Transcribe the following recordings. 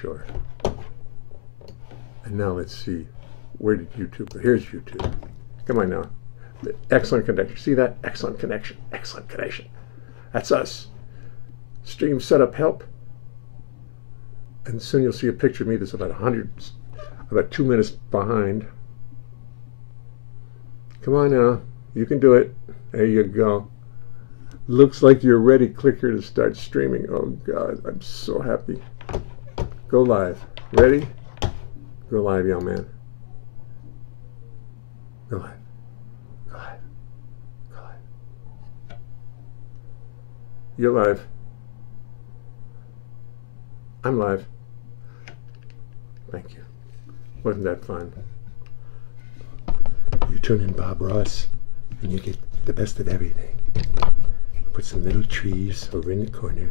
sure. And now let's see. Where did YouTube go? Here's YouTube. Come on now. Excellent connection. See that? Excellent connection. Excellent connection. That's us. Stream setup help. And soon you'll see a picture of me that's about 2 minutes behind. Come on now. You can do it. There you go. Looks like you're ready. Click here to start streaming. Oh God, I'm so happy. Go live. Ready? Go live, young man. Go live. Go live. Go live. You're live. I'm live. Thank you. Wasn't that fun? You tune in Bob Ross and you get the best of everything. Put some little trees over in the corner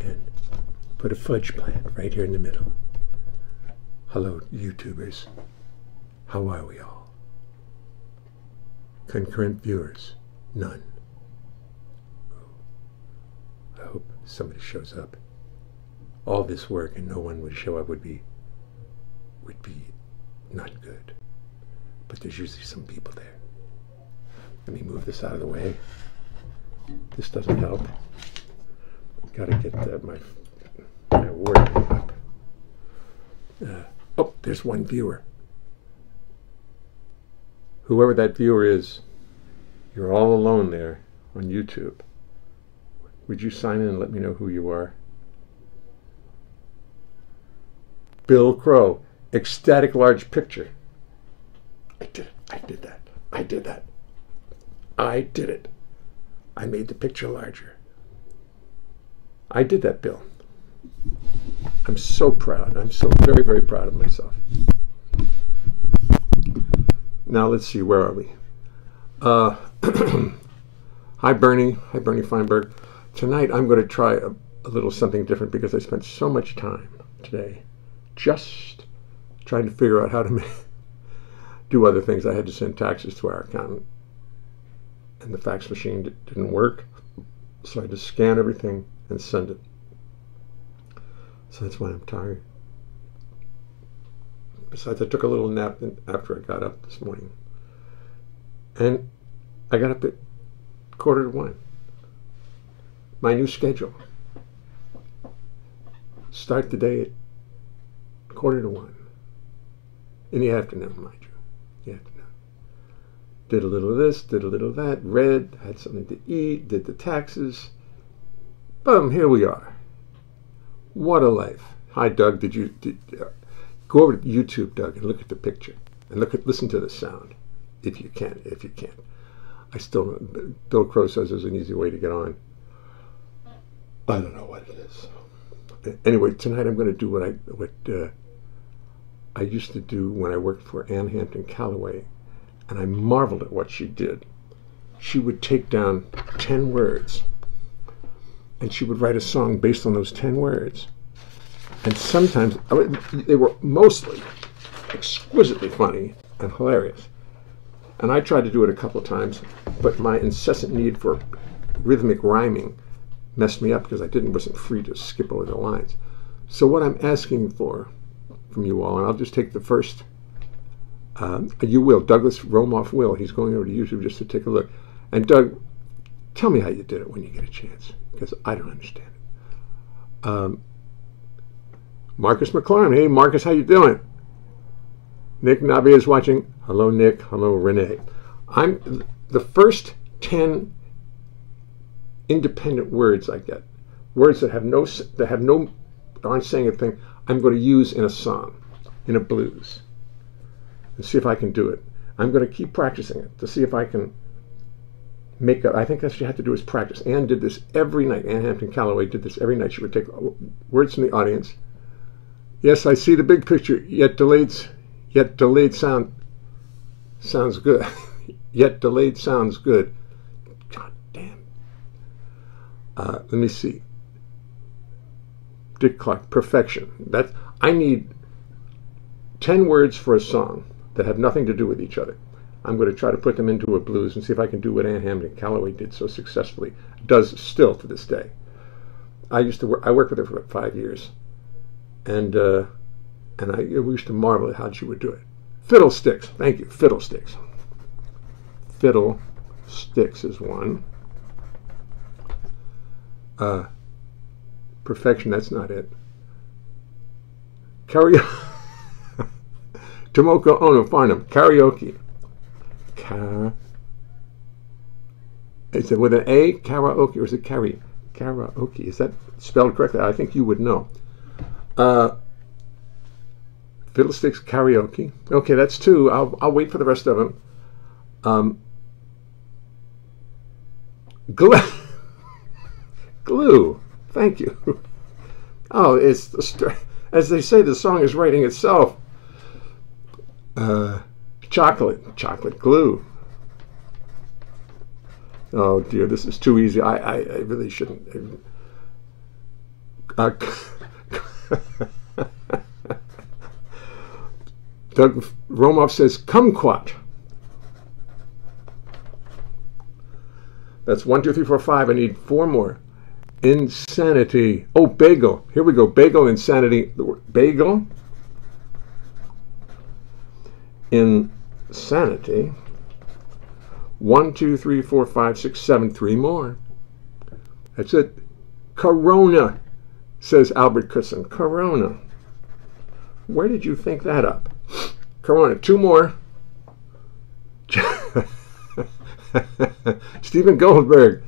and put a fudge plant right here in the middle. Hello, YouTubers. How are we all? Concurrent viewers? None. I hope somebody shows up. All this work and no one would show up would be not good. But there's usually some people there. Let me move this out of the way. This doesn't help. Got to get my word up. Oh, there's one viewer. Whoever that viewer is, you're all alone there on YouTube. Would you sign in and let me know who you are? Bill Crow, ecstatic large picture. I did it. I did that. I did that. I did it. I made the picture larger. I did that, Bill. I'm so proud. I'm so very, very proud of myself. Now let's see, where are we? Hi, Bernie. Hi, Bernie Feinberg. Tonight I'm going to try a little something different because I spent so much time today just trying to figure out how to do other things. I had to send taxes to our accountant, and the fax machine didn't work, so I had to scan everything and send it. So that's why I'm tired. Besides, I took a little nap after I got up this morning. And I got up at 1:45. My new schedule. Start the day at 1:45. In the afternoon, mind you. The afternoon. Did a little of this, did a little of that, read, had something to eat, did the taxes. Boom, here we are. What a life. Hi, Doug. Go over to YouTube, Doug, and look at the picture. And listen to the sound, if you can. Bill Crow says there's an easy way to get on. I don't know what it is. Anyway, tonight I'm going to do what I used to do when I worked for Ann Hampton Callaway, and I marveled at what she did. She would take down 10 words, and she would write a song based on those 10 words. And sometimes, they were mostly exquisitely funny and hilarious. And I tried to do it a couple of times, but my incessant need for rhythmic rhyming messed me up because I wasn't free to skip over the lines. So what I'm asking for from you all, and I'll just take the first, you will, Douglas Romoff will, he's going over to YouTube just to take a look. And Doug, tell me how you did it when you get a chance, because I don't understand it. Marcus McLaren. Hey, Marcus, how you doing? Nick Nabia is watching. Hello, Nick. Hello, Renee. I'm the first 10 independent words I get, words that aren't saying a thing, I'm going to use in a song, in a blues, and see if I can do it. I'm going to keep practicing it to see if I can make up. I think that's what you have to do is practice. Ann did this every night. Ann Hampton Callaway did this every night. She would take words from the audience. Yes, I see the big picture, yet delayed sounds good. Yet delayed sounds good. God damn. Let me see. Dick Clark, perfection. I need 10 words for a song that have nothing to do with each other. I'm going to try to put them into a blues and see if I can do what Ann Hampton Callaway did so successfully, does still to this day. I worked with her for about 5 years. we used to marvel at how she would do it. Fiddlesticks. Thank you. Fiddlesticks. Fiddlesticks is one. Perfection. That's not it. Karaoke. Tomoko Ono Farnham. Karaoke. Is it with an A? Karaoke, or is it carry? Karaoke. Is that spelled correctly? I think you would know. Fiddlesticks, karaoke. Okay, that's two. I'll wait for the rest of them. Glue. Glue. Thank you. Oh, it's as they say, the song is writing itself. Chocolate glue. Oh dear, this is too easy. I really shouldn't. Doug Romoff says kumquat. That's 1, 2, 3, 4, 5. I need 4 more. Insanity. Oh, bagel. Here we go. Bagel, insanity. The word bagel. Insanity. 1, 2, 3, 4, 5, 6, 7. 3 more. That's it. Corona, says Albert Cusson. Corona. Where did you think that up? Corona. 2 more. Stephen Goldberg.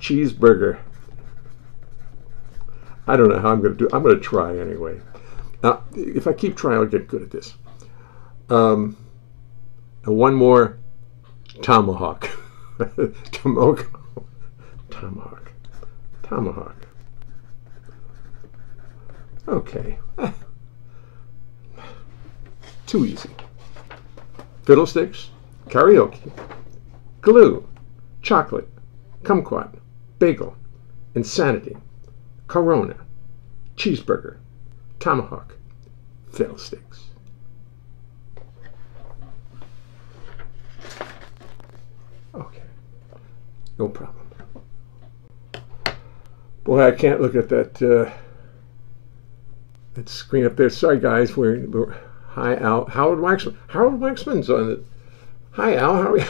Cheeseburger. I don't know how I'm going to do it. I'm going to try anyway. If I keep trying, I'll get good at this. And one more. Tomahawk. Tomahawk. Okay. Too easy. Fiddlesticks, karaoke, glue, chocolate, kumquat, bagel, insanity, corona, cheeseburger, tomahawk, fiddlesticks. Okay, no problem. Boy, I can't look at that screen up there. Sorry, guys. We're hi, Al. Howard Waxman's on it. Hi, Al. How are you?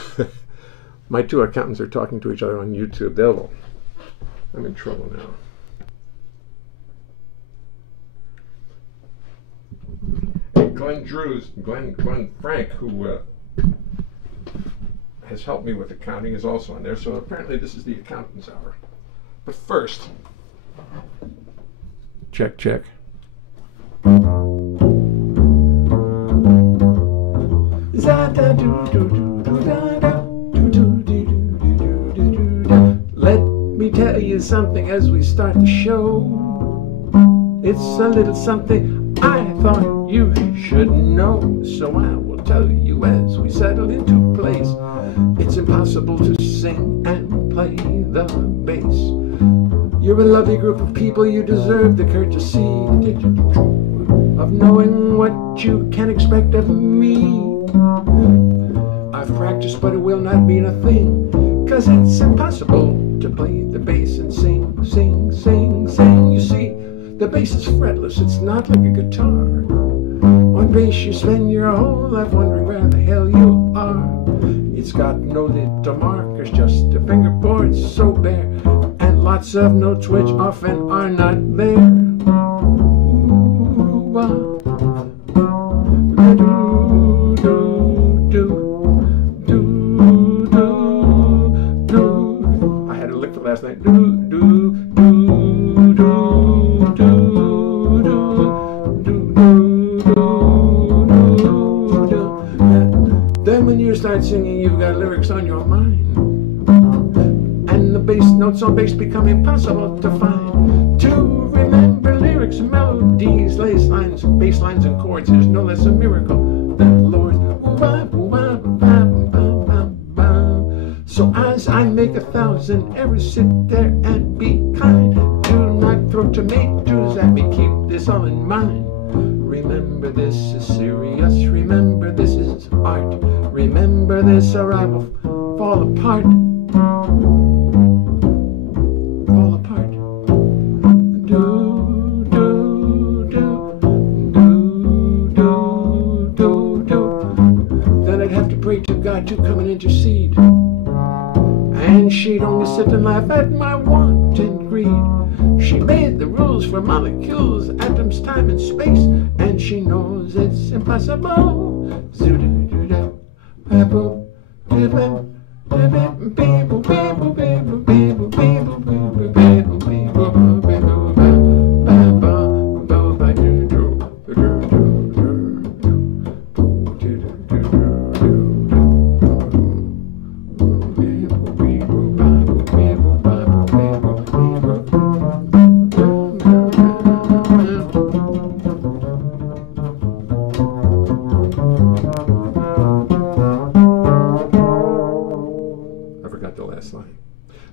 My 2 accountants are talking to each other on YouTube. I'm in trouble now. And Glenn Frank, who has helped me with accounting, is also on there. So apparently this is the accountant's hour. But first, check. Let me tell you something as we start the show. It's a little something I thought you should know. So I will tell you as we settle into place. It's impossible to sing and play the bass. You're a lovely group of people, you deserve the courtesy of knowing what you can expect of me. I've practiced, but it will not mean a thing, 'cause it's impossible to play the bass and sing. You see, the bass is fretless, it's not like a guitar. On bass you spend your whole life wondering where the hell you are. It's got no little markers, just a fingerboard so bare, and lots of notes which often are not there. I had a lick for last night. Then when you start singing, you've got lyrics on your mind, and the bass notes on bass become impossible to find. To remember lyrics, melodies, bass lines, and chords is no less a miracle than the Lord. So as I make 1,000 errors, sit there and be kind. Do not throw tomatoes at me, keep this all in mind. Remember this is serious, remember this is art. Remember this or I will fall apart. Fall apart. only sit and laugh at my wanton greed. She made the rules for molecules, atoms, time, and space, and she knows it's impossible. Zoo-doo-doo-dah, ba-boom, ba-boom, ba-boom, ba-boom, ba-boom, ba-boom, ba-boom, ba-boom, ba-boom, ba-boom, ba-boom,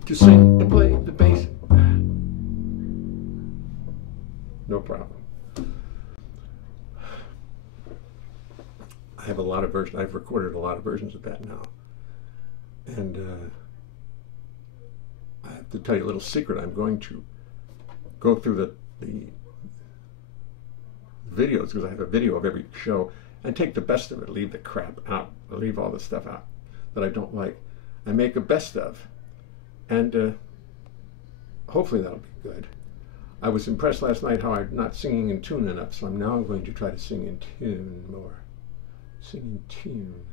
to sing and play the bass. No problem. I have a lot of versions. I've recorded a lot of versions of that now. And I have to tell you a little secret. I'm going to go through the videos, because I have a video of every show, and take the best of it, leave the crap out, leave all the stuff out that I don't like, and make a best of. And hopefully that'll be good. I was impressed last night how I'm not singing in tune enough, so I'm now going to try to sing in tune more. Sing in tune.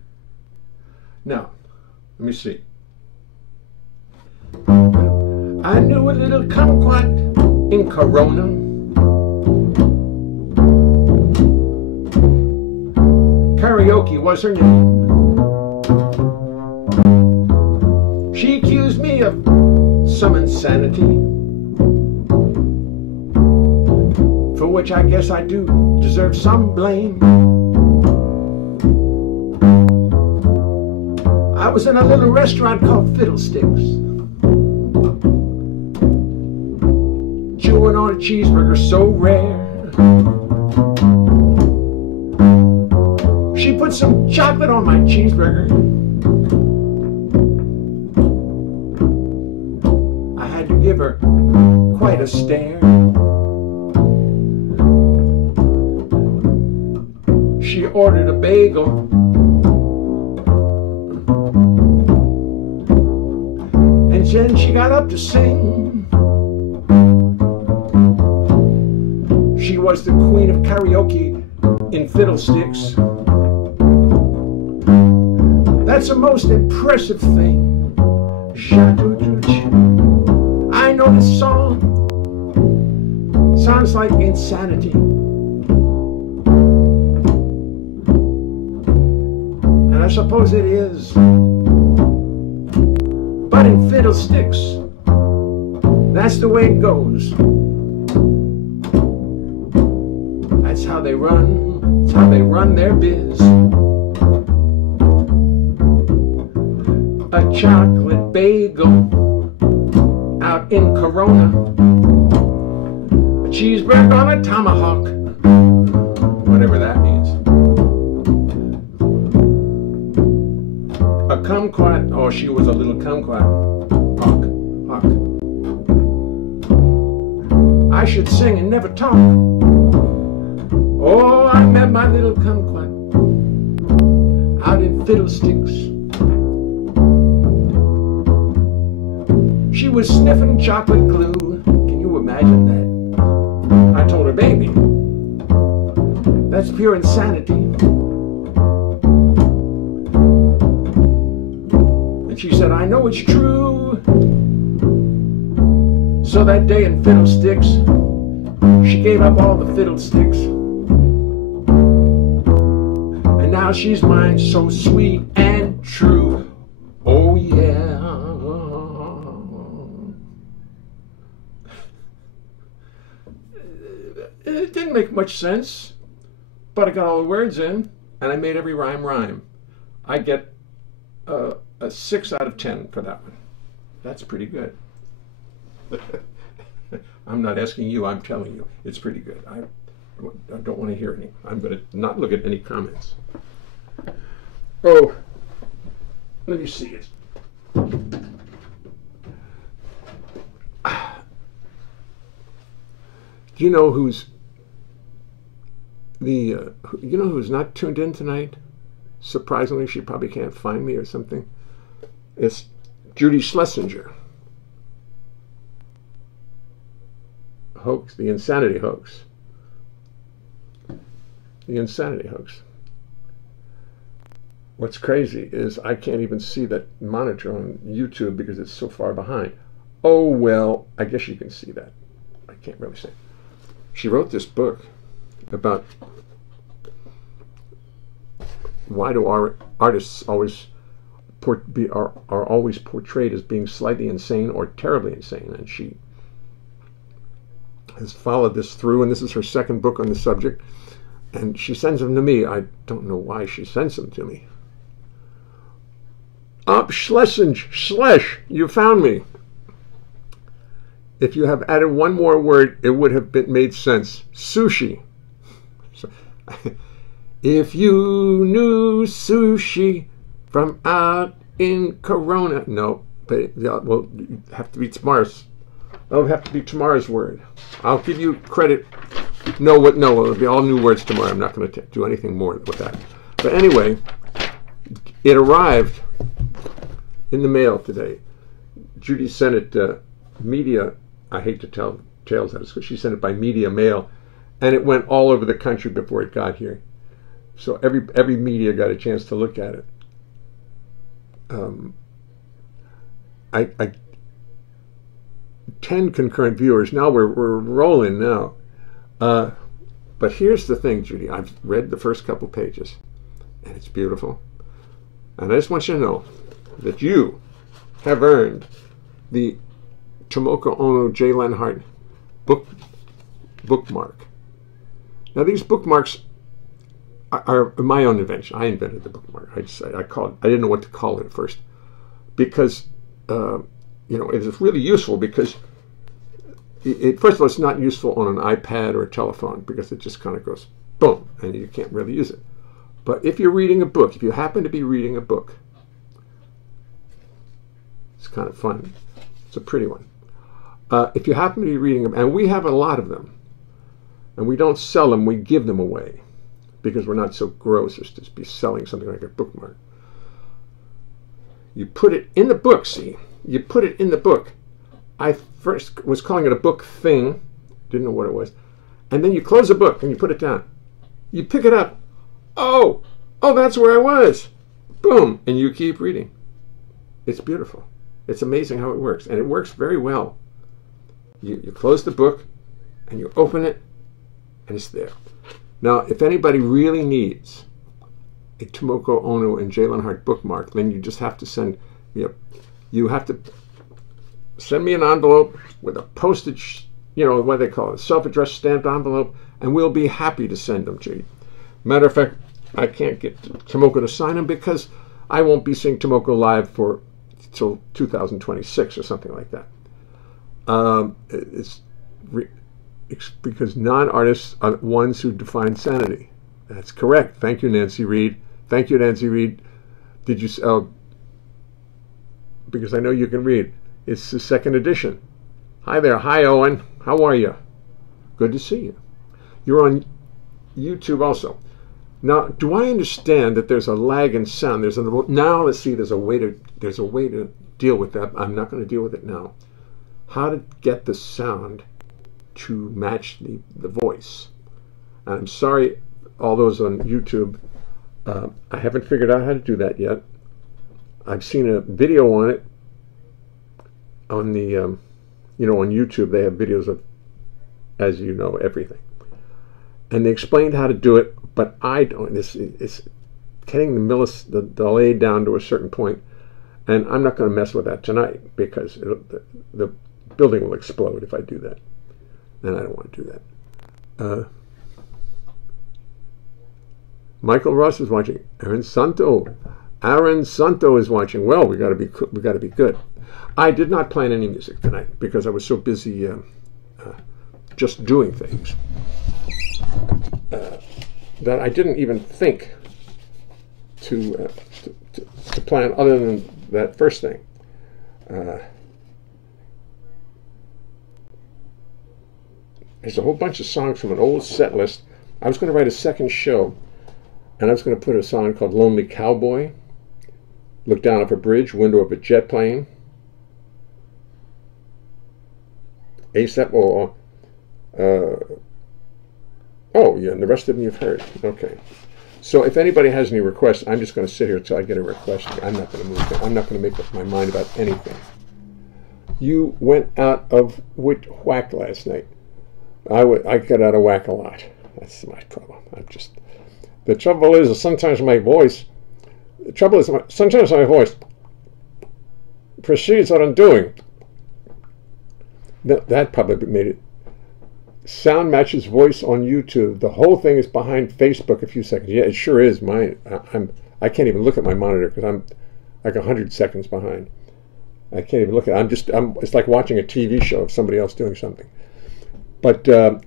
Now, let me see. I knew a little kumquat in Corona. Karaoke was her name. She accused me of some insanity, for which I guess I do deserve some blame. I was in a little restaurant called Fiddlesticks, chewing on a cheeseburger so rare. She put some chocolate on my cheeseburger. Give her quite a stare. She ordered a bagel, and then she got up to sing. She was the queen of karaoke in Fiddlesticks. That's a most impressive thing. I know this song sounds like insanity, and I suppose it is, but in Fiddlesticks, that's the way it goes. That's how they run, that's how they run their biz. A chocolate bagel out in Corona, a cheeseburger on a tomahawk, whatever that means. A kumquat, oh, she was a little kumquat. Hawk. I should sing and never talk. Oh, I met my little kumquat out in Fiddlesticks. She was sniffing chocolate glue. Can you imagine that? I told her, baby, that's pure insanity. And she said, I know it's true. So that day in Fiddlesticks, she gave up all the fiddlesticks. And now she's mine, so sweet and true. Oh yeah. It didn't make much sense, but I got all the words in, and I made every rhyme rhyme. I get a 6 out of 10 for that one. That's pretty good. I'm not asking you, I'm telling you. It's pretty good. I don't want to hear any. I'm going to not look at any comments. Oh, let me see it. Do you know who's who's not tuned in tonight? Surprisingly, she probably can't find me or something. It's Judy Schlesinger. hoax, the insanity hoax. The insanity hoax. What's crazy is I can't even see that monitor on YouTube because it's so far behind. Oh, well, I guess you can see that. I can't really say. She wrote this book about why do our artists always are always portrayed as being slightly insane or terribly insane, and she has followed this through, and this is her second book on the subject, and she sends them to me. I don't know why she sends them to me. Schlesch, you found me. If you have added one more word, it would have made sense. Sushi. So, if you knew sushi from out in Corona. No, but well, it have to be tomorrow's. That'll have to be tomorrow's word. I'll give you credit. No, it'll be all new words tomorrow. I'm not going to do anything more with that. But anyway, it arrived in the mail today. Judy sent it media. I hate to tell tales that because she sent it by media mail, and it went all over the country before it got here. So every media got a chance to look at it. I 10 concurrent viewers. Now we're rolling now. But here's the thing, Judy. I've read the first couple pages, and it's beautiful. And I just want you to know that you have earned the Tomoko Ono J. Leonhart bookmark. Now these bookmarks are my own invention. I invented the bookmark. I didn't know what to call it at first because it's really useful because first of all, it's not useful on an iPad or a telephone because it just kind of goes boom and you can't really use it. But if you're reading a book, if you happen to be reading a book, it's kind of fun. It's a pretty one. If you happen to be reading them, and we have a lot of them, and we don't sell them, we give them away because we're not so gross as to be selling something like a bookmark. You put it in the book, see? You put it in the book. I first was calling it a book thing, didn't know what it was, and then you close the book and you put it down. You pick it up. Oh, that's where I was. Boom, and you keep reading. It's beautiful. It's amazing how it works, and it works very well. You close the book, and you open it, and it's there. Now, if anybody really needs a Tomoko Ono and J. Leonhart bookmark, then you just have to send me send me an envelope with a postage, what they call it, self-addressed stamped envelope, and we'll be happy to send them to you. Matter of fact, I can't get Tomoko to sign them because I won't be seeing Tomoko live till 2026 or something like that. It's because non-artists are the ones who define sanity. That's correct. Thank you, Nancy Reed. Thank you, Nancy Reed. Did you? Because I know you can read. It's the second edition. Hi there. Hi, Owen. How are you? Good to see you. You're on YouTube also. Now, do I understand that there's a lag in sound? Now let's see. There's a way to deal with that. I'm not going to deal with it now. How to get the sound to match the voice. And I'm sorry, all those on YouTube. I haven't figured out how to do that yet. I've seen a video on it on the on YouTube. They have videos of, as you know, everything, and they explained how to do it. But I don't. It's getting the delay down to a certain point, and I'm not going to mess with that tonight because the building will explode if I do that, and I don't want to do that. Michael Ross is watching. Aaron Santo is watching. Well, we got to be good. I did not plan any music tonight because I was so busy just doing things that I didn't even think to plan other than that first thing. There's a whole bunch of songs from an old set list. I was going to write a second show, and I was going to put a song called Lonely Cowboy, Look Down Off a Bridge, Window of a Jet Plane, ASAP, Oh, yeah, and the rest of them you've heard. Okay. So if anybody has any requests, I'm just going to sit here until I get a request. I'm not going to move. I'm not going to make up my mind about anything. You went out of whack last night. I got out of whack a lot. That's my problem. The trouble is sometimes my voice. The trouble is sometimes my voice precedes what I'm doing. That probably made it. Sound matches voice on YouTube. The whole thing is behind Facebook a few seconds. Yeah, it sure is. Mine. I can't even look at my monitor because I'm like 100 seconds behind. I can't even look at it. It's like watching a TV show of somebody else doing something. But so,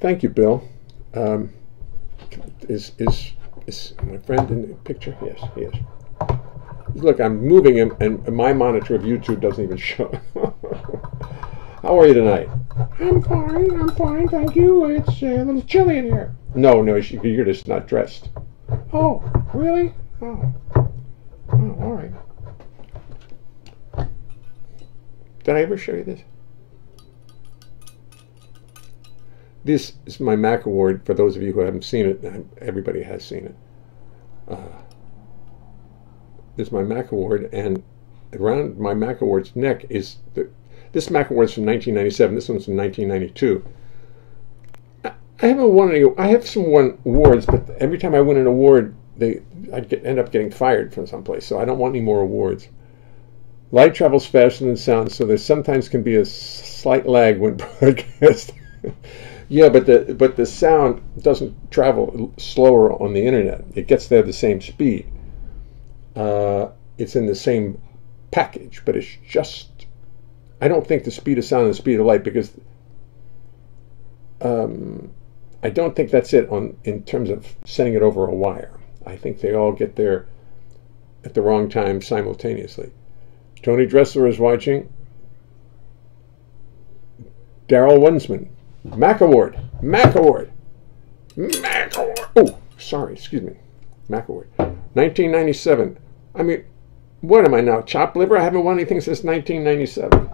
thank you, Bill. Is my friend in the picture? Yes, he is. Look, I'm moving him, and my monitor of YouTube doesn't even show. How are you tonight? I'm fine, thank you. It's a little chilly in here. No, you're just not dressed. Oh, really? Oh, all right. Did I ever show you this? This is my Mac Award. For those of you who haven't seen it, everybody has seen it. This is my Mac Award, and around my Mac Award's neck is this Mac Award's from 1997. This one's from 1992. I haven't won any. I have some won awards, but every time I win an award, I'd end up getting fired from someplace. So I don't want any more awards. Light travels faster than sound, so there sometimes can be a slight lag when broadcast. Yeah, but the sound doesn't travel slower on the internet. It gets there the same speed. It's in the same package, but it's just. I don't think the speed of sound and the speed of light, because I don't think that's it in terms of sending it over a wire. I think they all get there at the wrong time simultaneously. Tony Dressler is watching. Daryl Winsman. Mac Award. Oh, sorry, excuse me. Mac Award. 1997. I mean, what am I now? Chopped liver? I haven't won anything since 1997.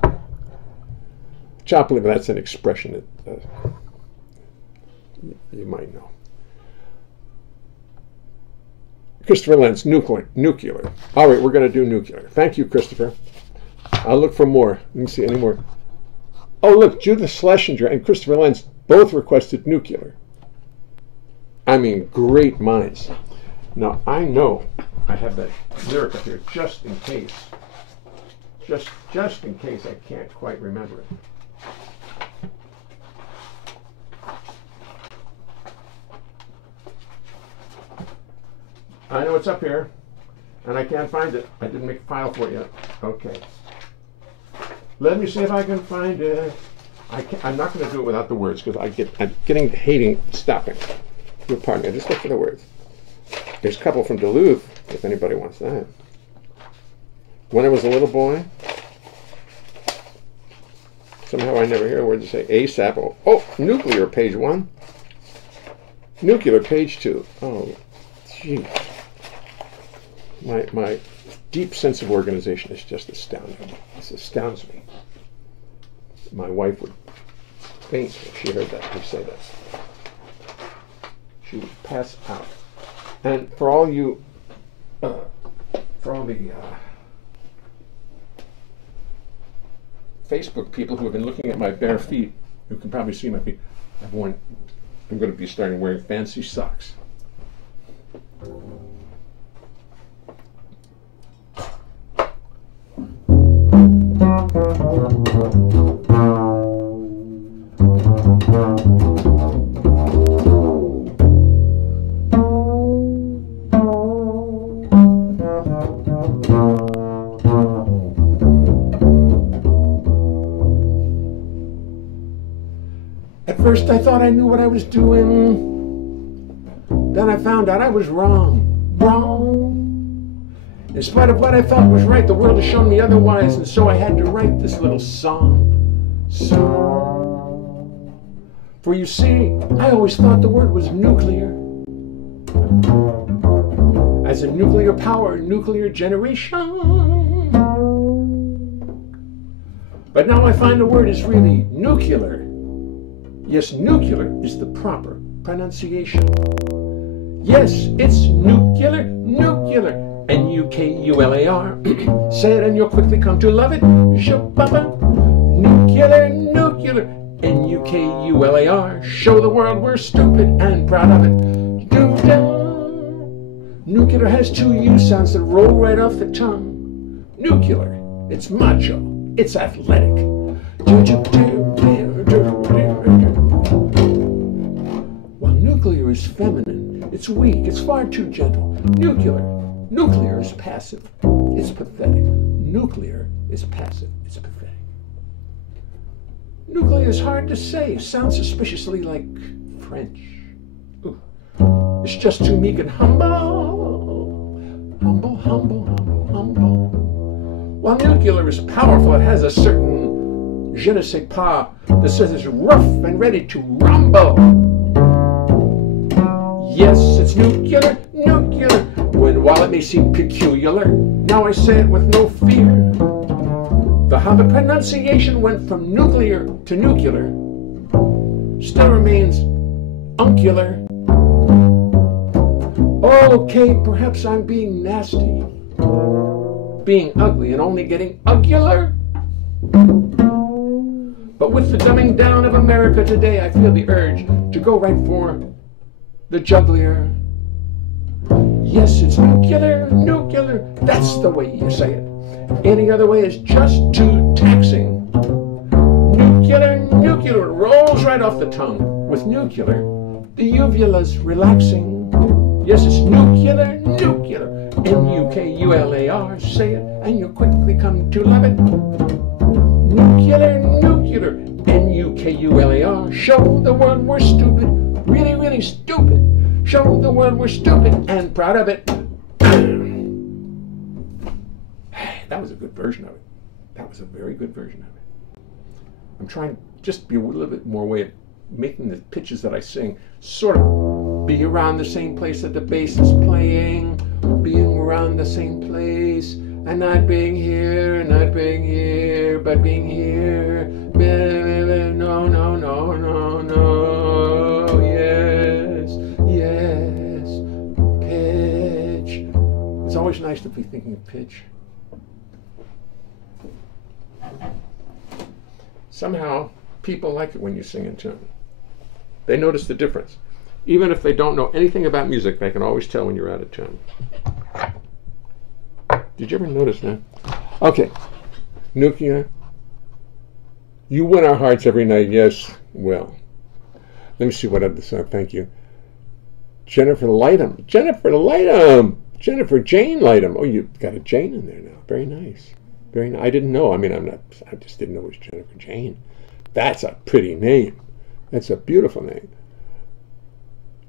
Chopped liver, that's an expression that you might know. Christopher Lentz, nuclear. All right, we're going to do nuclear. Thank you, Christopher. I'll look for more. Let me see any more. Oh, look, Judith Schlesinger and Christopher Lentz both requested nuclear. I mean, great minds. Now, I know I have that lyric up here just in case. Just in case I can't quite remember it. I know it's up here, and I can't find it. I didn't make a file for it yet. Okay. Let me see if I can find it. I'm not going to do it without the words, because I'm hating stopping. Pardon me, I just look for the words. There's a couple from Duluth, if anybody wants that. When I was a little boy, somehow I never hear a word to say ASAP. Oh, nuclear, page 1. Nuclear, page 2. Oh, gee. My deep sense of organization is just astounding. This astounds me. My wife would faint if she heard that me say that. She would pass out. And for all you, for all the Facebook people who have been looking at my bare feet, who can probably see my feet, I'm going to be starting wearing fancy socks. At first I thought I knew what I was doing. Then I found out I was wrong. In spite of what I felt was right, the world has shown me otherwise, and so I had to write this little song. For you see, I always thought the word was nuclear. As in nuclear power, nuclear generation. But now I find the word is really nuclear. Yes, nuclear is the proper pronunciation. Yes, it's nuclear, nuclear. N-U-K-U-L-A-R. Say it and you'll quickly come to love it. Shababa. Nuclear, nuclear. N-U-K-U-L-A-R. Show the world we're stupid and proud of it. Doo-dah. Nuclear has two U sounds that roll right off the tongue. Nuclear, it's macho, it's athletic. While nuclear is feminine, it's weak, it's far too gentle. Nuclear is passive, it's pathetic. Nuclear is passive, it's pathetic. Nuclear is hard to say, sounds suspiciously like French. Ooh. It's just too meek and humble. Humble, humble, humble, humble. While nuclear is powerful, it has a certain je ne sais pas that says it's rough and ready to rumble. Yes, it's nuclear, nuclear. While it may seem peculiar, now I say it with no fear. How the pronunciation went from nuclear to nuclear still remains uncular. Okay, perhaps I'm being nasty, being ugly and only getting ugular. But with the dumbing down of America today, I feel the urge to go right for the jugular. Yes, it's nuclear, nuclear. That's the way you say it. Any other way is just too taxing. Nuclear, nuclear, rolls right off the tongue. With nuclear, the uvula's relaxing. Yes, it's nuclear, nuclear. N-U-K-U-L-A-R, say it, and you'll quickly come to love it. Nuclear, nuclear, N-U-K-U-L-A-R. Show the world we're stupid, really, really stupid. Show the world we're stupid and proud of it. That was a good version of it. That was a very good version of it. I'm trying just to be a little bit more way of making the pitches that I sing sort of be around the same place that the bass is playing, being around the same place, and not being here, not being here, but being here. No, no, no, no, no. Yes, yes. Pitch. It's always nice to be thinking of pitch. Somehow, people like it when you sing in tune. They notice the difference. Even if they don't know anything about music, they can always tell when you're out of tune. Did you ever notice that? Okay. Nukia, you win our hearts every night. Yes, well. Let me see what other song. Thank you. Jennifer Lightham. Jennifer Lightham. Jennifer Jane Lightham. Oh, you've got a Jane in there now. Very nice. Very nice. I didn't know. I mean, I just didn't know it was Jennifer Jane. That's a pretty name. That's a beautiful name.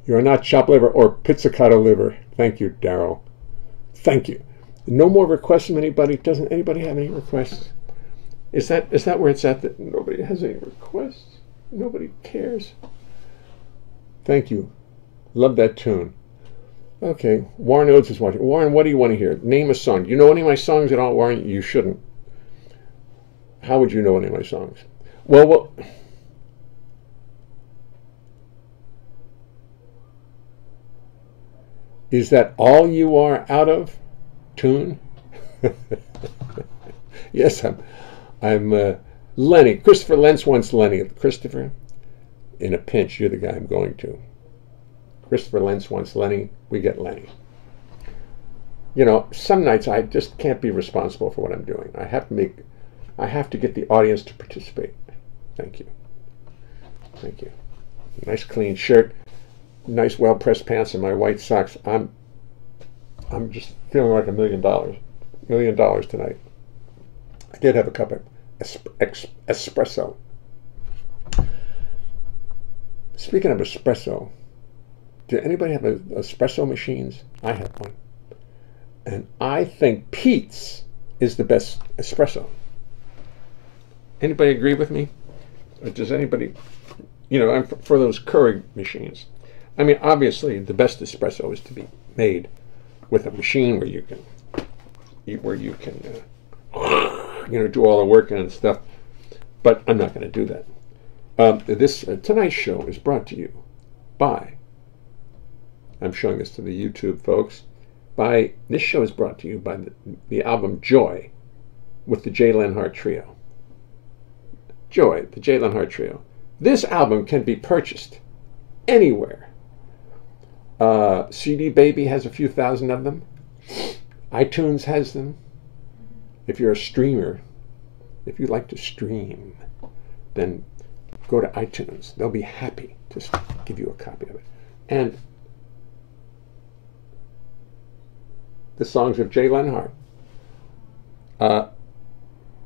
You're not chopped liver or pizzicato liver. Thank you, Daryl. Thank you. No more requests from anybody. Doesn't anybody have any requests? Is that where it's at, that nobody has any requests? Nobody cares. Thank you. Love that tune. Okay, Warren Oates is watching. Warren, what do you want to hear? Name a song. Do you know any of my songs at all, Warren? You shouldn't. How would you know any of my songs? Well, is that all you are out of tune? Yes, I'm Lenny. Christopher Lentz wants Lenny. Christopher, in a pinch, you're the guy I'm going to. Christopher Lentz wants Lenny. We get Lenny. You know, some nights I just can't be responsible for what I'm doing. I have to get the audience to participate. Thank you. Thank you. Nice clean shirt. Nice well-pressed pants and my white socks. I'm just feeling like $1 million. $1 million tonight. I did have a cup of espresso. Speaking of espresso, do anybody have espresso machines? I have one. And I think Pete's is the best espresso. Anybody agree with me? Or does anybody, you know, for those Keurig machines? I mean, obviously, the best espresso is to be made with a machine where you can, do all the work and stuff. But I'm not going to do that. This tonight's show is brought to you by, I'm showing this to the YouTube folks, this show is brought to you by the album Joy with the J. Leonhart Trio. Joy, the J. Leonhart Trio. This album can be purchased anywhere. CD Baby has a few thousand of them. iTunes has them. If you're a streamer, if you like to stream, then go to iTunes. They'll be happy to give you a copy of it. And the songs of Jay Leonhart.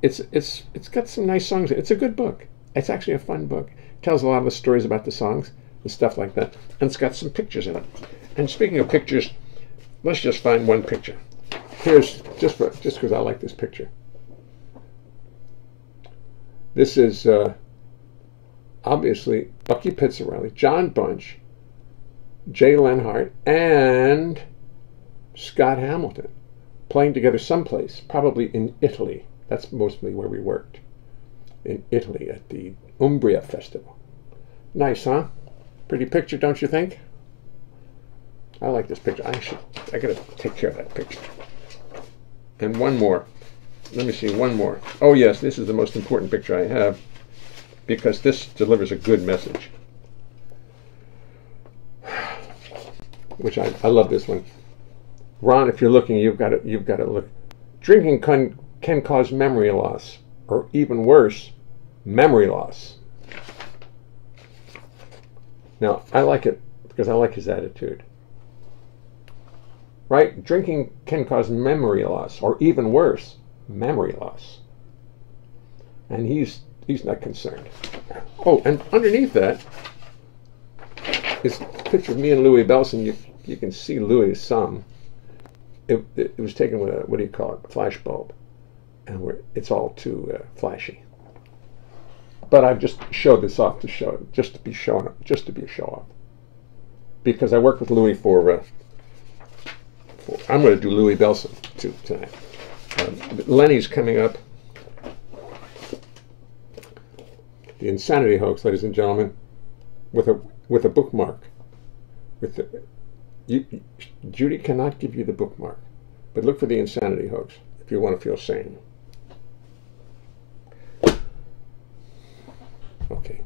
It's got some nice songs. It's a good book. It's actually a fun book. It tells a lot of the stories about the songs and stuff like that. And it's got some pictures in it. And speaking of pictures, let's just find one picture. Here's just because I like this picture. This is obviously Bucky Pizzarelli, John Bunch, Jay Leonhart, and Scott Hamilton playing together someplace, probably in Italy. That's mostly where we worked, in Italy at the Umbria Festival. Nice, huh? Pretty picture, don't you think? I like this picture. I gotta take care of that picture. And one more. Let me see, one more. Oh yes, this is the most important picture I have because this delivers a good message. Which I love this one. Ron, if you're looking, you've got to look. Drinking can cause memory loss, or even worse, memory loss. Now, I like it because I like his attitude. Right? Drinking can cause memory loss, or even worse, memory loss. And he's not concerned. Oh, and underneath that is a picture of me and Louis Bellson. You can see Louis some. It was taken with a, what do you call it, a flash bulb. And it's all too flashy. But I've just showed this off to show, just to be a show off. Because I worked with Louis for I'm going to do Louis Bellson tonight. Lenny's coming up. The Insanity Hoax, ladies and gentlemen, with a bookmark. Judy cannot give you the bookmark, but look for the Insanity Hoax if you want to feel sane. Okay.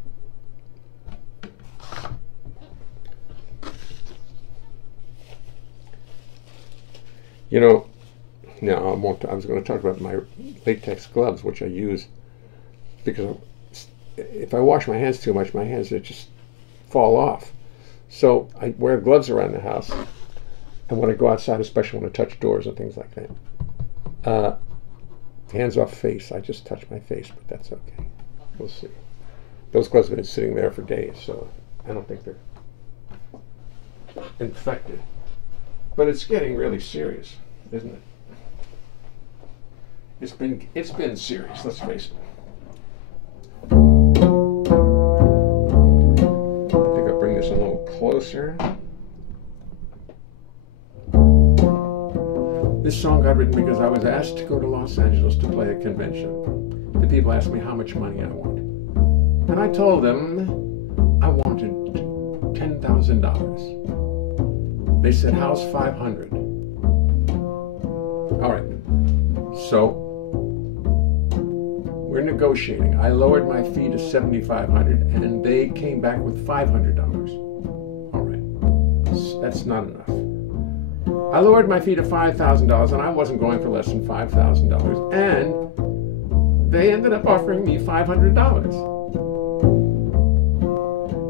You know, now I was going to talk about my latex gloves, which I use because if I wash my hands too much, my hands just fall off. So I wear gloves around the house, and when I go outside, especially when I touch doors and things like that, hands off face. I just touch my face, but that's okay. We'll see. Those gloves have been sitting there for days, so I don't think they're infected. But it's getting really serious, isn't it? It's been serious. Let's face it. This a little closer. This song got written because I was asked to go to Los Angeles to play a convention. The people asked me how much money I wanted. And I told them I wanted $10,000. They said, how's 500? All right. So we're negotiating. I lowered my fee to $7,500 and they came back with $500. All right. That's not enough. I lowered my fee to $5,000 and I wasn't going for less than $5,000. And they ended up offering me $500.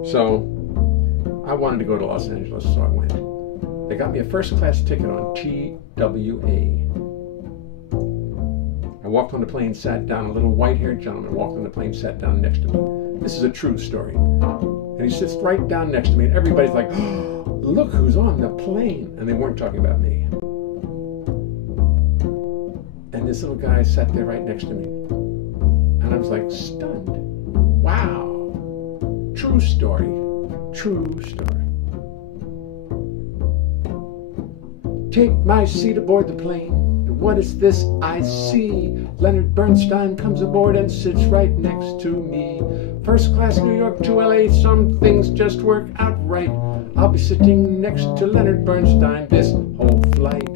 So I wanted to go to Los Angeles, so I went. They got me a first-class ticket on TWA. I walked on the plane, sat down. A little white-haired gentleman walked on the plane, sat down next to me. This is a true story. And he sits right down next to me, and everybody's like, oh, look who's on the plane. And they weren't talking about me. And this little guy sat there right next to me. And I was like, stunned. Wow. True story. True story. Take my seat aboard the plane. What is this I see? Leonard Bernstein comes aboard and sits right next to me. First class New York to LA, some things just work out right. I'll be sitting next to Leonard Bernstein this whole flight.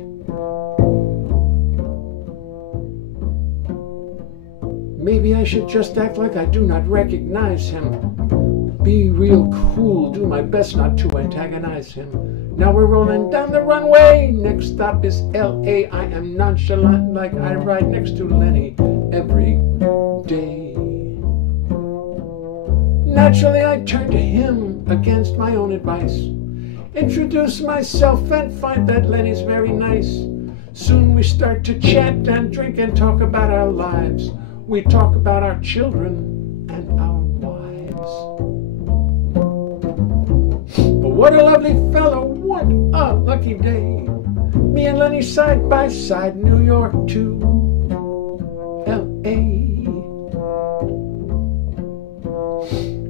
Maybe I should just act like I do not recognize him. Be real cool, do my best not to antagonize him. Now we're rolling down the runway, next stop is LA. I am nonchalant like I ride next to Lenny every day. Naturally I turn to him against my own advice. Introduce myself and find that Lenny's very nice. Soon we start to chat and drink and talk about our lives. We talk about our children and our wives. But what a lovely fellow, what a lucky day. Me and Lenny side by side, New York to LA.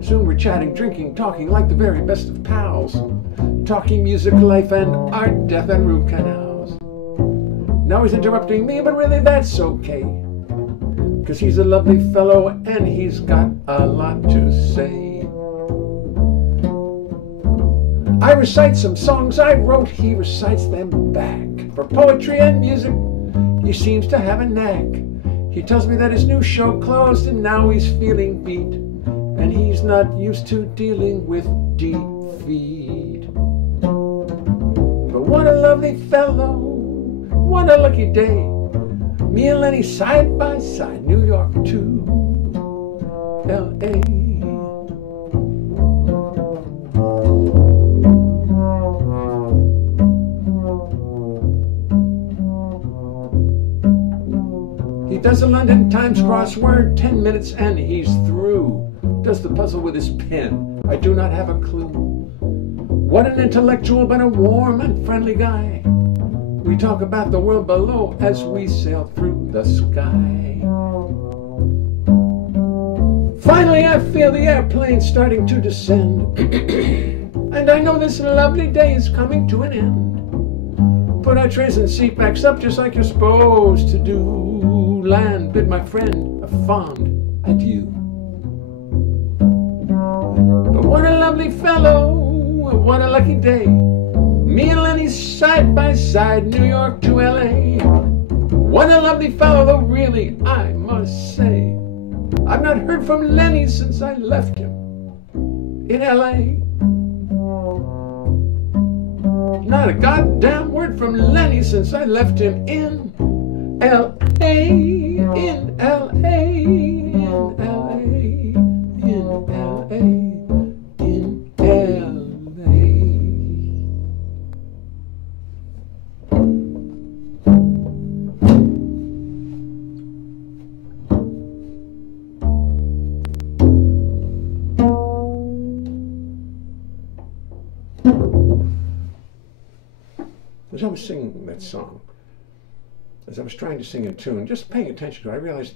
Soon we're chatting, drinking, talking like the very best of pals. Talking music, life, and art, death, and root canals. Now he's interrupting me, but really that's okay. 'Cause he's a lovely fellow and he's got a lot to say. I recite some songs I wrote, he recites them back. For poetry and music, he seems to have a knack. He tells me that his new show closed and now he's feeling beat. And he's not used to dealing with defeat. But what a lovely fellow, what a lucky day. Me and Lenny side by side, New York to LA. He does a London Times crossword, 10 minutes and he's through. Does the puzzle with his pen, I do not have a clue. What an intellectual but a warm and friendly guy. We talk about the world below as we sail through the sky. Finally, I feel the airplane starting to descend. And I know this lovely day is coming to an end. Put our trays and seat backs up just like you're supposed to do. Land, bid my friend a fond adieu. But what a lovely fellow, what a lucky day. Me and Lenny side by side, New York to LA. What a lovely fellow, though really I must say, I've not heard from Lenny since I left him in LA. Not a goddamn word from Lenny since I left him in LA, in LA, in LA, in LA, in LA. As I was singing that song, as I was trying to sing in tune, just paying attention to it, I realized,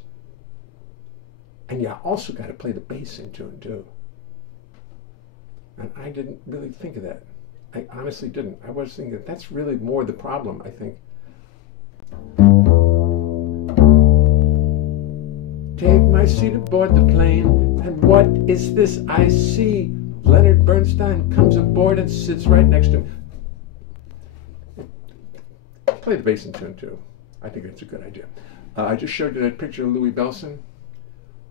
and you also got to play the bass in tune too. And I didn't really think of that. I honestly didn't. I was thinking that that's really more the problem, I think. Take my seat aboard the plane, and what is this I see? Leonard Bernstein comes aboard and sits right next to me. Play the bass in tune too. I think it's a good idea. I just showed you that picture of Louis Bellson,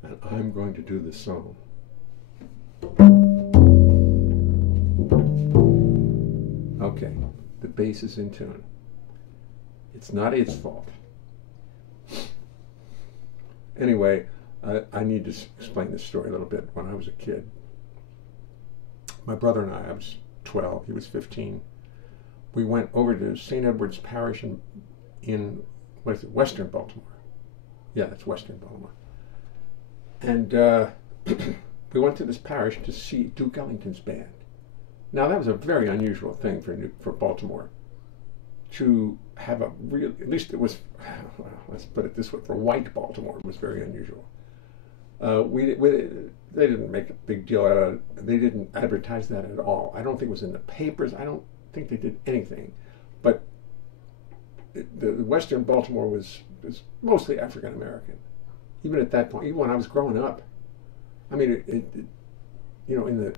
and I'm going to do this song. Okay, the bass is in tune. It's not its fault. Anyway, I need to explain this story a little bit. When I was a kid, my brother and I was 12, he was 15. We went over to St. Edward's Parish in what is it, Western Baltimore. Yeah, that's Western Baltimore. And we went to this parish to see Duke Ellington's band. Now that was a very unusual thing for Baltimore, to have a real, at least it was, well, let's put it this way, for white Baltimore it was very unusual. They didn't make a big deal out of it. They didn't advertise that at all. I don't think it was in the papers. I don't think they did anything. But the Western Baltimore was was mostly African American. Even at that point, even when I was growing up, I mean, you know, in the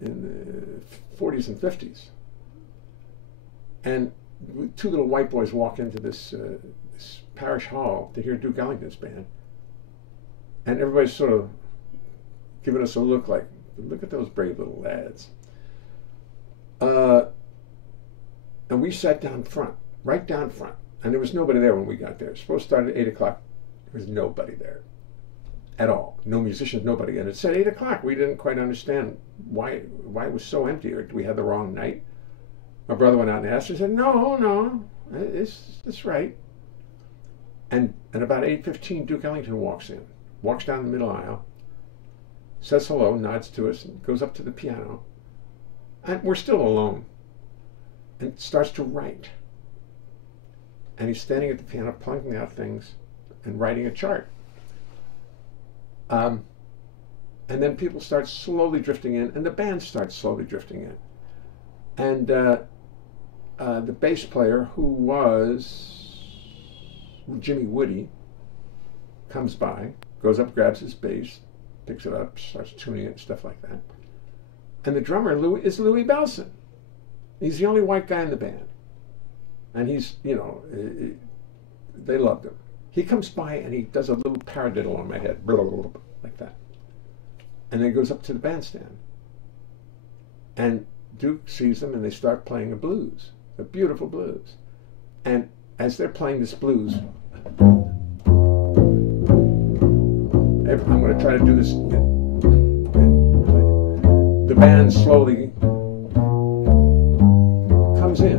40s and 50s, and two little white boys walk into this parish hall to hear Duke Ellington's band, and everybody's sort of giving us a look like, look at those brave little lads. And we sat down front, right down front, and there was nobody there when we got there. It was supposed to start at 8 o'clock. There was nobody there at all. No musicians, nobody. And it said 8 o'clock. We didn't quite understand why it was so empty, or did we have the wrong night? My brother went out and asked. He said, no, it's right. And about 8:15, Duke Ellington walks in, walks down the middle aisle, says hello, nods to us, and goes up to the piano. And we're still alone. And starts to write. And he's standing at the piano, plunking out things and writing a chart. And then people start slowly drifting in, and the band starts slowly drifting in. And the bass player, who was Jimmy Woody, comes by, goes up, grabs his bass, picks it up, starts tuning it, stuff like that. And the drummer is Louis Bellson. He's the only white guy in the band. And he's, you know, they loved him. He comes by and he does a little paradiddle on my head, blah, blah, blah, like that. And then goes up to the bandstand. And Duke sees them and they start playing a blues, a beautiful blues. And as they're playing this blues, I'm going to try to do this. The band slowly comes in,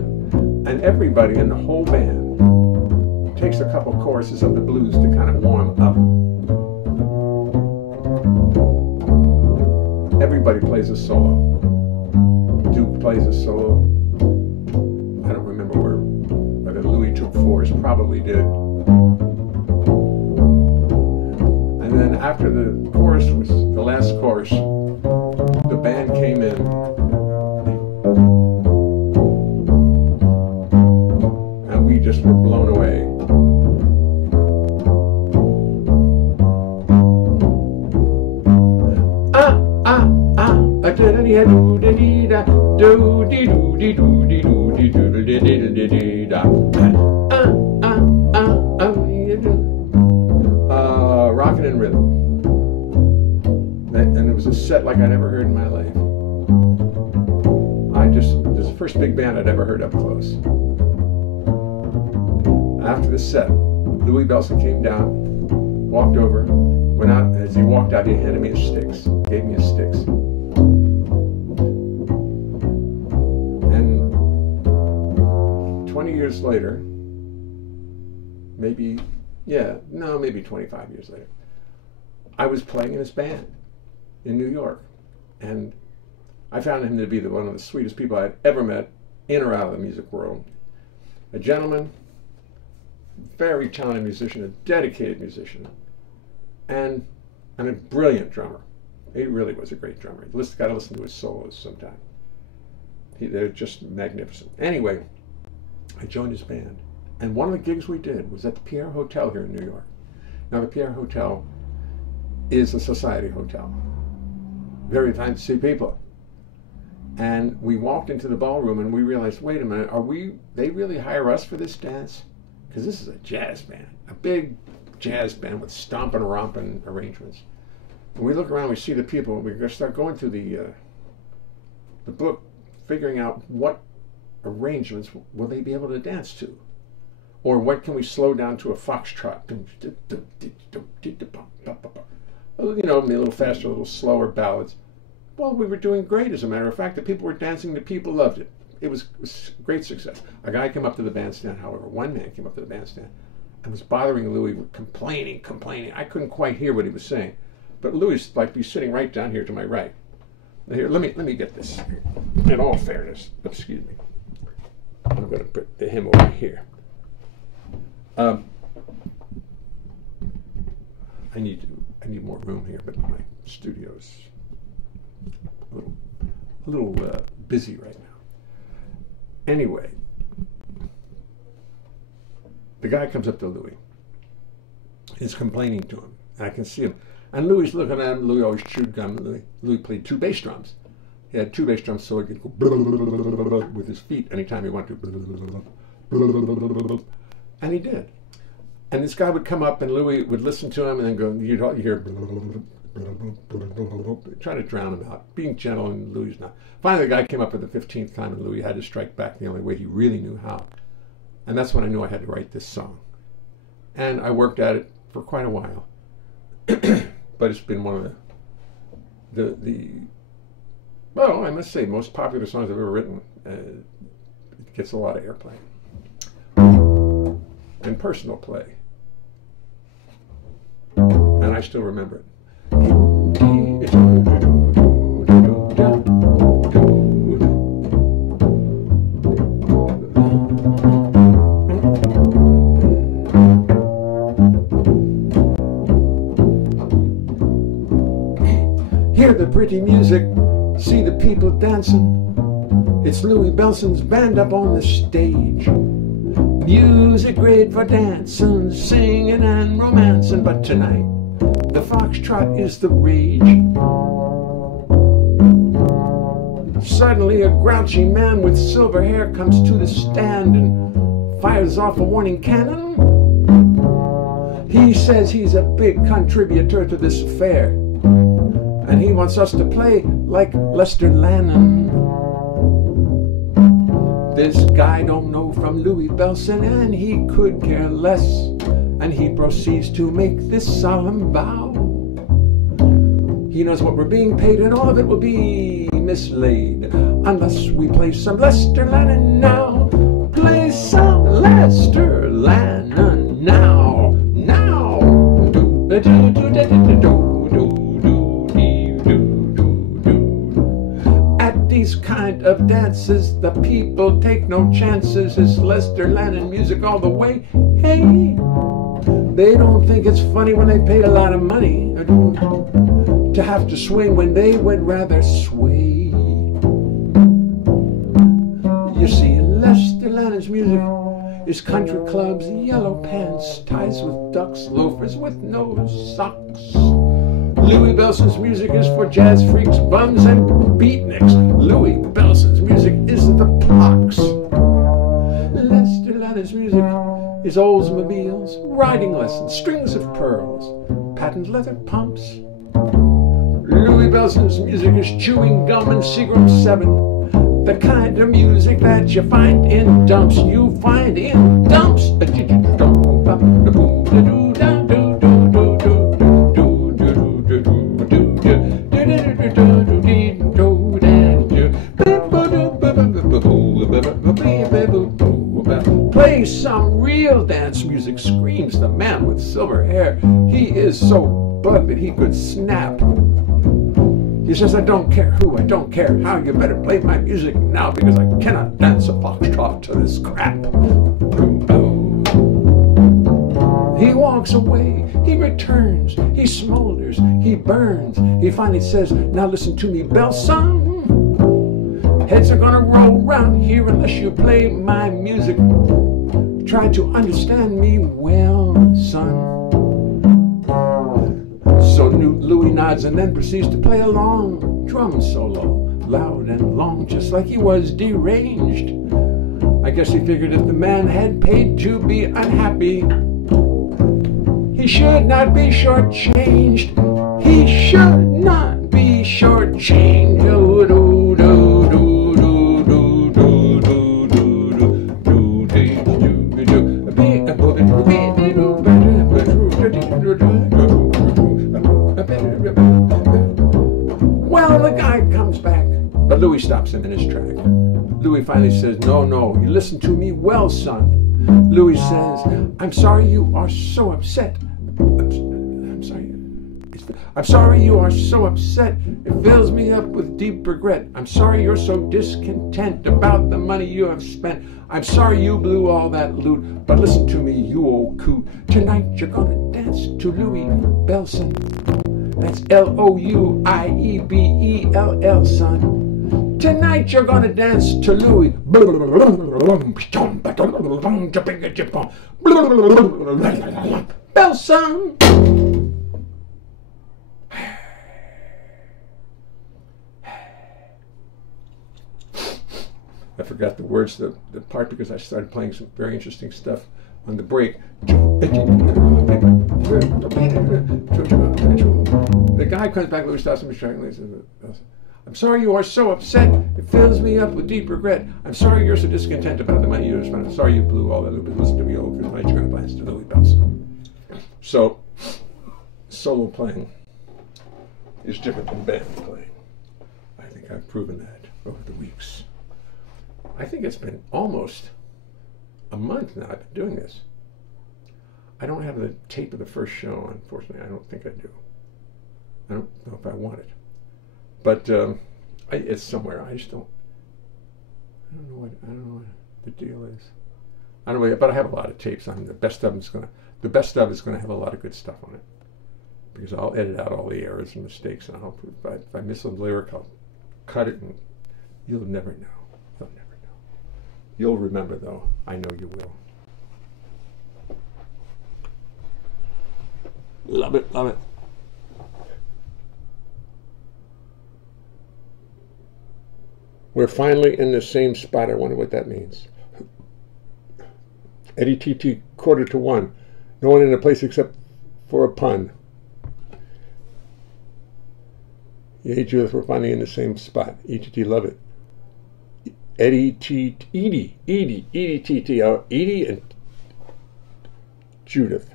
and everybody in the whole band takes a couple choruses of the blues to kind of warm up. Everybody plays a solo. Duke plays a solo. I don't remember whether Louis took fours, probably did. And then after the chorus was the last chorus, the band came in. We just were blown away. Rockin' in rhythm. And it was a set like I never heard in my life. This is the first big band I'd ever heard up close. After the set, Louis Bellson came down, walked over, went out, and as he walked out, he handed me his sticks, gave me his sticks. And 20 years later, maybe 25 years later, I was playing in his band in New York. And I found him to be one of the sweetest people I'd ever met in or out of the music world. A gentleman, very talented musician, a dedicated musician, and a brilliant drummer. He really was a great drummer. You got to listen to his solos sometime. They're just magnificent. Anyway, I joined his band, and one of the gigs we did was at the Pierre Hotel here in New York. Now, the Pierre Hotel is a society hotel. Very fancy people. And we walked into the ballroom and we realized, wait a minute, they really hire us for this dance? Because this is a jazz band, a big jazz band with stompin' rompin' arrangements. And we look around, we see the people, and we're going to start going through the book, figuring out what arrangements will they be able to dance to? Or what can we slow down to a foxtrot? You know, a little faster, a little slower ballads. Well, we were doing great, as a matter of fact. The people were dancing, the people loved it. It was great success. A guy came up to the bandstand, however, one man came up to the bandstand and was bothering Louis, complaining. I couldn't quite hear what he was saying. But Louis, like, be sitting right down here to my right. Now here, let me get this. In all fairness, excuse me. I'm going to put him over here. I need more room here, but my studio's a little busy right now. Anyway, the guy comes up to Louis, is complaining to him. And I can see him. And Louie's looking at him. Louie always chewed gum. Louie played 2 bass drums. He had 2 bass drums, so he could go with his feet anytime he wanted to. And he did. And this guy would come up, and Louie would listen to him, and then go, you'd hear, try to drown him out, being gentle, and Louie's not. Finally, the guy came up for the 15th time, and Louie had to strike back the only way he really knew how. And that's when I knew I had to write this song. And I worked at it for quite a while. But it's been one of the well, I must say, most popular songs I've ever written. It gets a lot of airplay. And personal play. And I still remember it. Hear the pretty music, see the people dancing. It's Louie Bellson's band up on the stage. Music great for dancing, singing and romancing, but tonight the foxtrot is the rage. Suddenly a grouchy man with silver hair comes to the stand and fires off a warning cannon. He says he's a big contributor to this affair, and he wants us to play like Lester Lannon. This guy don't know from Louie Bellson, and he could care less. And he proceeds to make this solemn vow. He knows what we're being paid, and all of it will be mislaid unless we play some Lester Lannon now. Play some Lester Lannon now. Now. These kind of dances, the people take no chances. It's Lester Lannon music all the way. Hey, they don't think it's funny when they paid a lot of money to have to swing when they would rather sway. You see, Lester Lannon's music is country clubs, yellow pants, ties with ducks, loafers with no socks. Louie Bellson's music is for jazz freaks, bums, and beatniks. Louie Bellson's music is the pox. Lester Lannon's music is Oldsmobiles, riding lessons, strings of pearls, patent leather pumps. Louie Bellson's music is chewing gum and Seagram 7. The kind of music that you find in dumps, you find in dumps. Play some real dance music, screams the man with silver hair. He is so bugged that he could snap. He says, I don't care who, I don't care how, you better play my music now, because I cannot dance a foxtrot to this crap. He walks away, he returns, he smolders, he burns. He finally says, now listen to me, Bellson. Heads are gonna roll round here unless you play my music. Try to understand me well, son. So Louie nods and then proceeds to play a long drum solo, loud and long, just like he was deranged. I guess he figured if the man had paid to be unhappy, he should not be shortchanged. He should not be shortchanged. Well, the guy comes back, but Louie stops him in his track. Louie finally says, no, you listen to me well, son. Louie says, I'm sorry you are so upset. I'm sorry you are so upset. It fills me up with deep regret. I'm sorry you're so discontent about the money you have spent. I'm sorry you blew all that loot. But listen to me, you old coot. Tonight you're gonna dance to Louie Bellson. That's L-O-U-I-E-B-E-L-L, son. Tonight you're gonna dance to Louie. bells, son. I forgot the words to the part because I started playing some very interesting stuff on the break. The guy comes back, Louis Dawson, I'm sorry you are so upset. It fills me up with deep regret. I'm sorry you're so discontent about the money you spent. I'm sorry you blew all that. Listen to me, old, because tonight you're going to blast to Louis Dawson. So, solo playing is different than band playing. I think I've proven that over the weeks. I think it's been almost a month now I've been doing this. I don't have the tape of the first show, unfortunately. I don't think I do. I don't know if I want it. But it's somewhere. I just don't. I don't know what the deal is. I don't know, but I have a lot of tapes. The best of is going to have a lot of good stuff on it, because I'll edit out all the errors and mistakes, and if I miss a lyric, I'll cut it, and you'll never know. You'll never know. You'll remember, though. I know you will. Love it, love it. We're finally in the same spot. I wonder what that means. Eddie TT, 1:45. No one in the place except for a pun. Hey Judith, we're finally in the same spot. ETT, love it. Edie TT, Edie and Judith.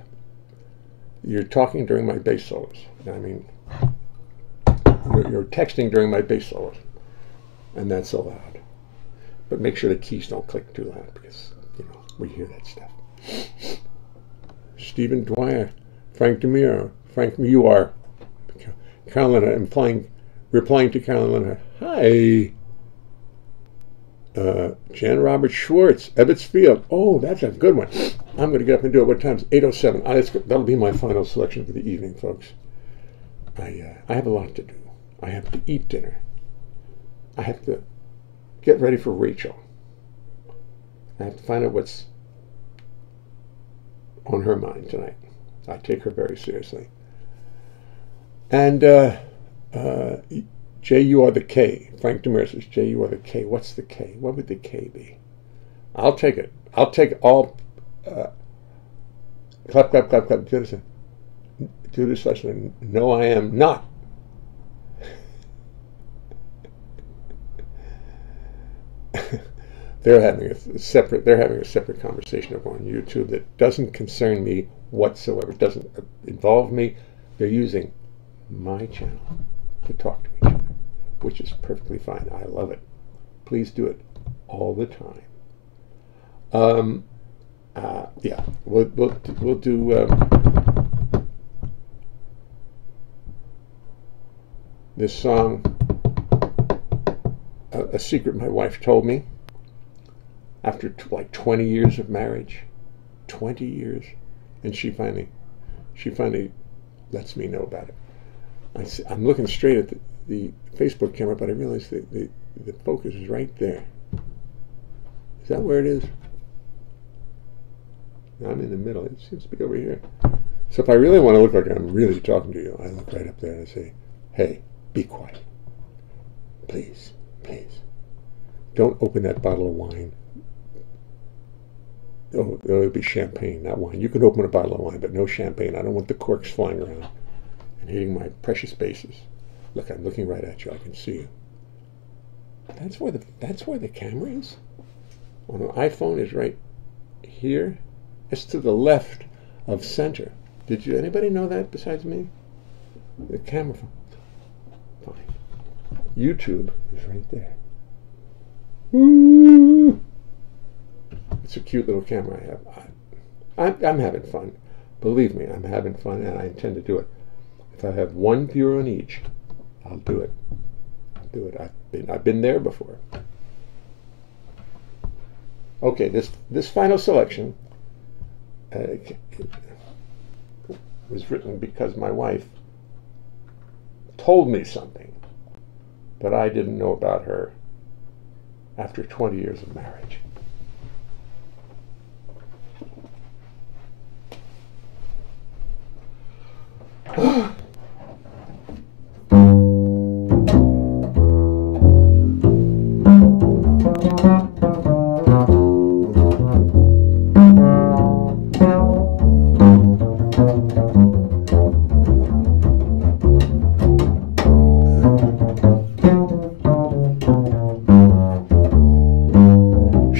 You're talking during my bass solos. I mean, you're texting during my bass solos. And that's allowed. But make sure the keys don't click too loud, because, we hear that stuff. Stephen Dwyer, Frank DeMiro, Frank, you are. Carolina, I'm replying to Carolina. Hi. Jan Robert Schwartz, Ebbets Field. Oh, that's a good one. I'm going to get up and do it. What time is it? 8:07. That'll be my final selection for the evening, folks. I have a lot to do. I have to eat dinner. I have to get ready for Rachel. I have to find out what's on her mind tonight. I take her very seriously. And J, you are the K. Frank Demir says, J, you are the K. What's the K? What would the K be? I'll take it. I'll take all. Clap, clap, clap, clap. Do this lesson. No, I am not. They're having a separate conversation over on YouTube that doesn't concern me whatsoever. It doesn't involve me. They're using my channel to talk to each other, which is perfectly fine. I love it. Please do it all the time. Yeah, we'll do this song. A secret my wife told me after like 20 years of marriage. 20 years. And she finally lets me know about it. I'm looking straight at the Facebook camera, but I realize the focus is right there. Is that where it is? I'm in the middle. It seems to be over here. So if I really want to look like I'm really talking to you, I look right up there and I say, hey, be quiet. Please. Please, don't open that bottle of wine. Oh, it'll be champagne, not wine. You can open a bottle of wine, but no champagne. I don't want the corks flying around and hitting my precious bases. Look, I'm looking right at you. I can see you. That's where the camera is. On an iPhone is right here. It's to the left of center. Did anybody know that besides me? The camera phone. Fine. YouTube is right there. Ooh. It's a cute little camera I have. I'm having fun. Believe me, I'm having fun, and I intend to do it. If I have one viewer on each, I'll do it. I'll do it. I've been there before. Okay, this final selection was written because my wife told me something that I didn't know about her after 20 years of marriage.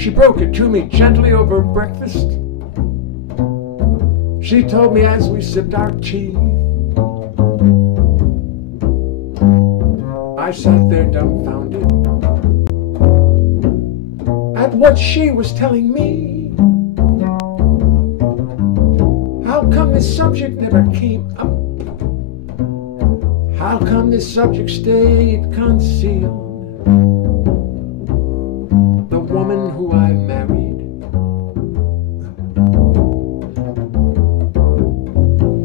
She broke it to me gently over breakfast. She told me as we sipped our tea. I sat there dumbfounded at what she was telling me. How come this subject never came up? How come this subject stayed concealed? The woman who I married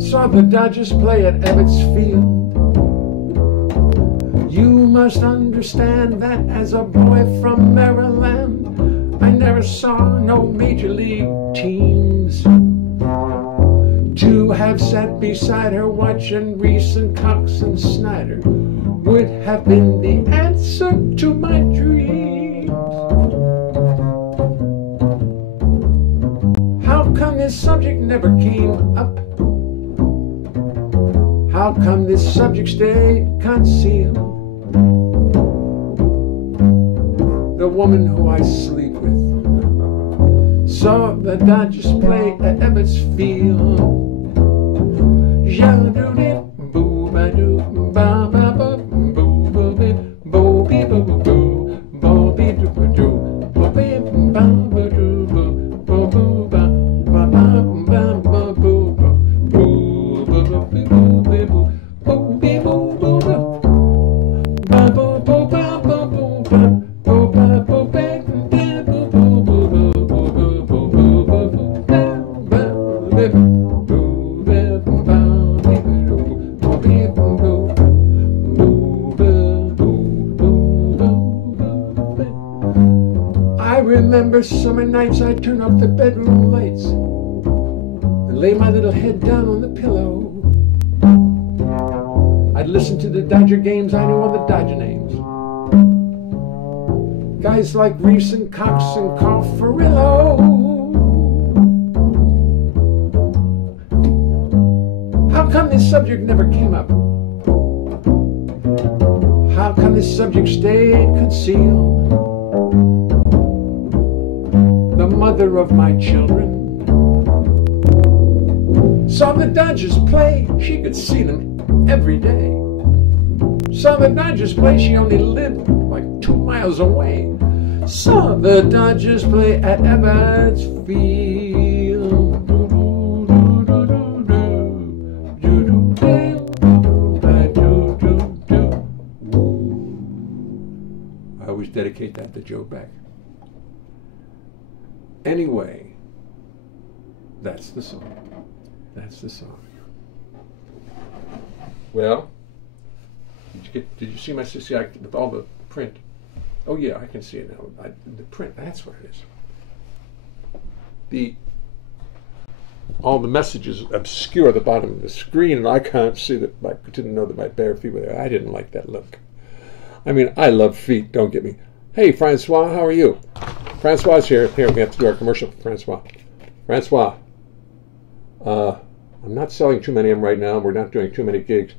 saw the Dodgers play at Ebbets Field. You must understand that as a boy from Maryland, I never saw no major league teams. To have sat beside her watching Reese and Cox and Snyder would have been the answer to my dreams. How come this subject never came up? How come this subject stayed concealed? The woman who I sleep with saw the Dodgers play at Ebbets Field. I remember summer nights I'd turn off the bedroom lights and lay my little head down on the pillow. I'd listen to the Dodger games, I knew all the Dodger names. Guys like Reese and Cox and Carl Furillo. How come this subject never came up? How come this subject stayed concealed? The mother of my children saw the Dodgers play. She could see them every day. Saw the Dodgers play. She only lived like 2 miles away. Saw the Dodgers play at Ebbets Field. I always dedicate that to Joe Beck. Anyway, that's the song. That's the song. Well, did you see my CC with all the print? Oh yeah, I can see it now. The print, that's what it is. All the messages obscure the bottom of the screen, and I can't see that. I didn't know that my bare feet were there. I didn't like that look. I mean, I love feet. Don't get me. Hey, Francois, how are you? Francois is here. Here, we have to do our commercial for Francois. Francois, I'm not selling too many of them right now. We're not doing too many gigs,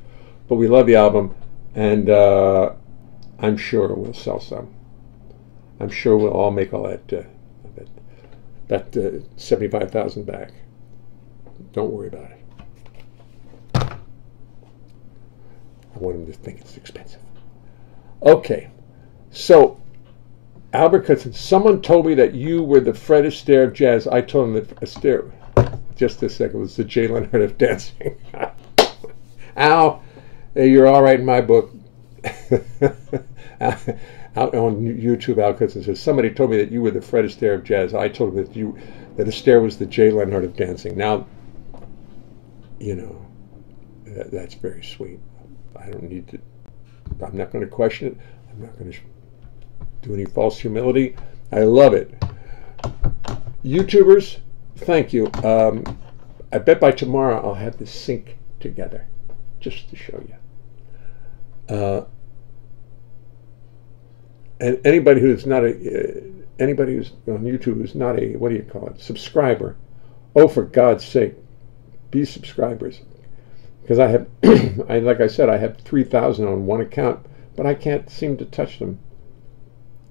but we love the album, and I'm sure we'll sell some. I'm sure we'll all make all that 75,000 back. Don't worry about it. I want him to think it's expensive. Okay, so Albert Cutson, someone told me that you were the Fred Astaire of jazz. I told him that Astaire, just a second, was the Jay Leonhart of dancing. Al, you're all right in my book. Out on YouTube, Al Cutson says, somebody told me that you were the Fred Astaire of jazz. I told him that Astaire was the Jay Leonhart of dancing. Now, you know, that's very sweet. I don't need to, I'm not going to question it. I'm not going to do any false humility. I love it. YouTubers, thank you. I bet by tomorrow I'll have this sync together, just to show you. And anybody who's not anybody who's on YouTube who's not a, what do you call it, subscriber, oh, for God's sake, be subscribers. Because I have, like I said, I have 3,000 on one account, but I can't seem to touch them.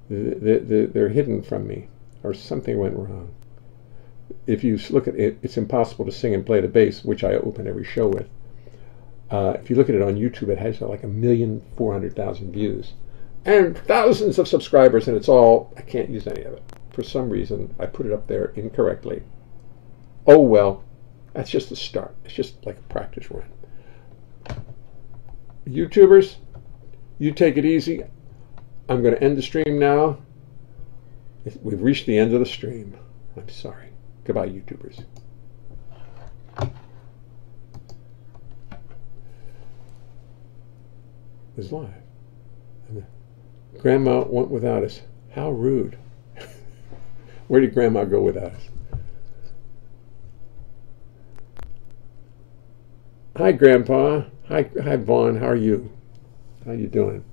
They're hidden from me. or something went wrong. If you look at it, It's Impossible to Sing and Play the Bass, which I open every show with. If you look at it on YouTube, it has like 1,400,000 views and thousands of subscribers, and it's all, I can't use any of it. For some reason, I put it up there incorrectly. Oh well, that's just the start. It's just like a practice run. YouTubers, you take it easy. I'm going to end the stream now. We've reached the end of the stream. I'm sorry. Goodbye, YouTubers. It's live. Grandma went without us. How rude. Where did Grandma go without us? Hi, Grandpa. Hi, Vaughn. How are you? How you doing?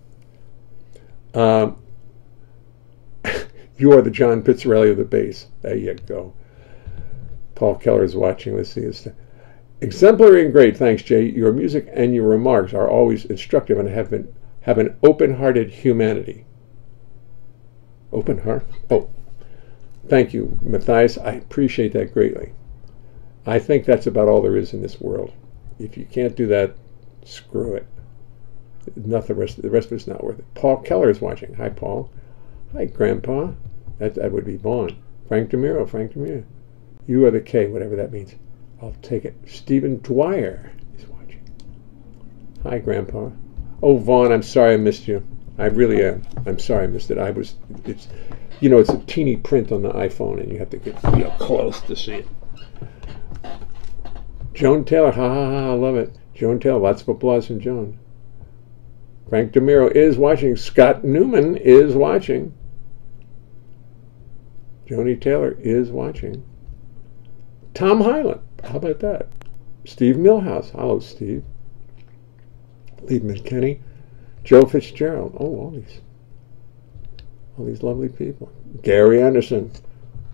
You are the John Pizzarelli of the bass. There you go. Paul Keller is watching. Let's see this. Exemplary and great. Thanks, Jay. Your music and your remarks are always instructive and have an open-hearted humanity. Open heart? Oh, thank you, Matthias. I appreciate that greatly. I think that's about all there is in this world. If you can't do that, screw it. Not the rest of it's not worth it. Paul Keller is watching. Hi, Paul. Hi, Grandpa. That would be Vaughn. Frank DeMiro. You are the K, whatever that means. I'll take it. Stephen Dwyer is watching. Hi, Grandpa. Oh, Vaughn, I'm sorry I missed you. I really am. I'm sorry I missed it. It's a teeny print on the iPhone, and you have to get real close to see it. Joan Taylor, ha ha ha, I love it. Joan Taylor, lots of applause from Joan. Frank DeMiro is watching. Scott Newman is watching. Joni Taylor is watching. Tom Hyland, how about that? Steve Millhouse, hello Steve. Lee McKinney, Joe Fitzgerald. Oh, all these lovely people. Gary Anderson,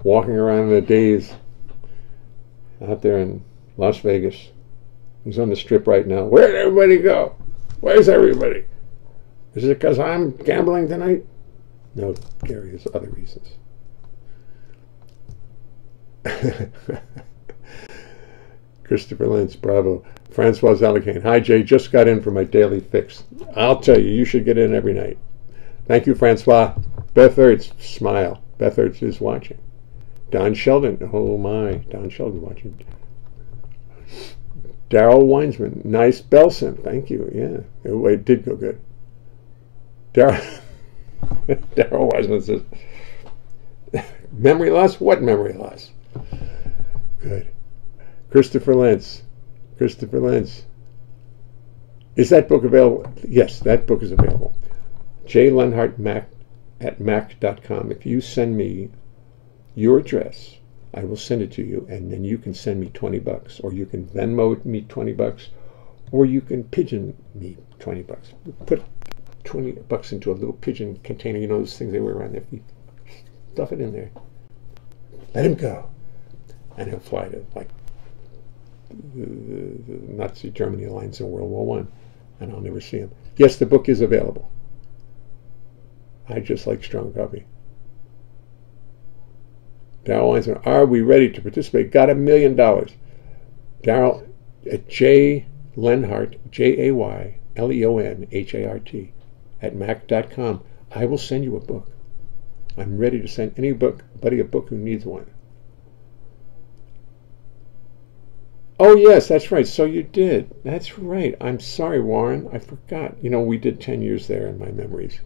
walking around in a daze out there in Las Vegas. He's on the Strip right now. Where'd everybody go? Where's everybody? Is it because I'm gambling tonight? No, Gary, there's other reasons. Christopher Lynch, bravo. Francois Alacane. Hi, Jay. Just got in for my daily fix. I'll tell you, you should get in every night. Thank you, Francois. Beth Ertz, smile. Beth Ertz is watching. Don Sheldon. Oh, my. Don Sheldon watching. Daryl Weinsman. Nice Belson. Thank you. Yeah. It did go good. Daryl Wiseman says, memory loss? What memory loss? Good. Christopher Lentz. Is that book available? Yes, that book is available. J. Leonhart at mac.com. If you send me your address, I will send it to you, and then you can send me $20, or you can Venmo me $20, or you can pigeon me $20. Put $20 into a little pigeon container, you know those things they wear around their feet. Stuff it in there. Let him go. And he'll fly to, like, the Nazi Germany alliance in World War I, and I'll never see him. Yes, the book is available. I just like strong coffee. Darryl Winston, are we ready to participate? Got $1 million. Darryl at J. Leonhart, JayLeonhart at mac.com. I will send you a book. I'm ready to send anybody a book who needs one. Oh, yes, that's right. So you did. That's right. I'm sorry, Warren. I forgot. You know, we did 10 years there in my memories.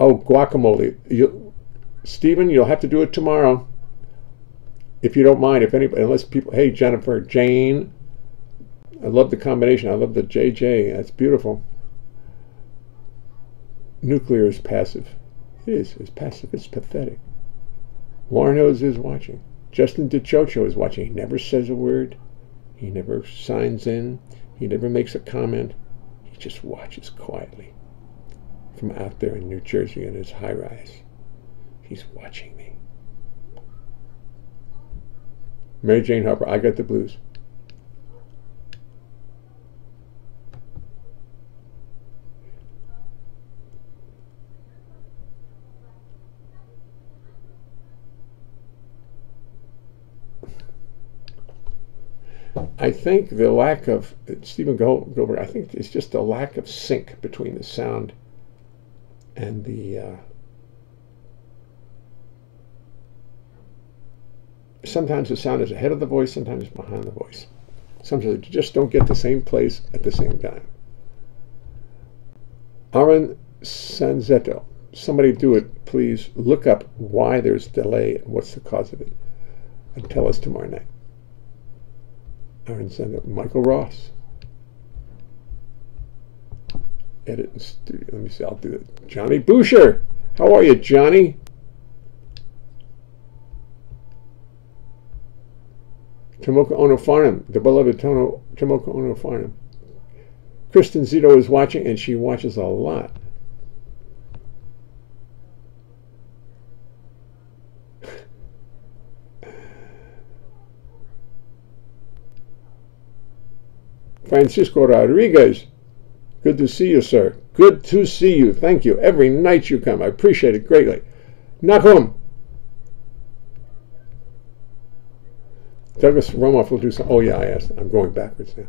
Oh, guacamole. Stephen, you'll have to do it tomorrow. If you don't mind. Unless people... Hey, Jennifer, Jane. I love the combination. I love the JJ. That's beautiful. Nuclear is passive. It is. It's passive. It's pathetic. Warren O's is watching. Justin DeChocho is watching. He never says a word. He never signs in. He never makes a comment. He just watches quietly from out there in New Jersey in his high-rise. He's watching me. Mary Jane Harper, I got the blues. I think the lack of Stephen Goldberg. I think it's just a lack of sync between the sound and the. Sometimes the sound is ahead of the voice, sometimes it's behind the voice. Sometimes you just don't get the same place at the same time. Aaron Sanzetto, somebody do it, please. Look up why there's delay and what's the cause of it, and tell us tomorrow night. Aaron Sanzetto, Michael Ross. Edit in studio. Let me see. I'll do it. Johnny Boucher, how are you, Johnny? Tomoko Ono Farnham, the beloved Tomoko Ono Farnham. Kristen Zito is watching, and she watches a lot. Francisco Rodriguez, good to see you, sir. Good to see you. Thank you. Every night you come. I appreciate it greatly. Nahum. Douglas Romoff will do some. Oh yeah, I asked. I'm going backwards now.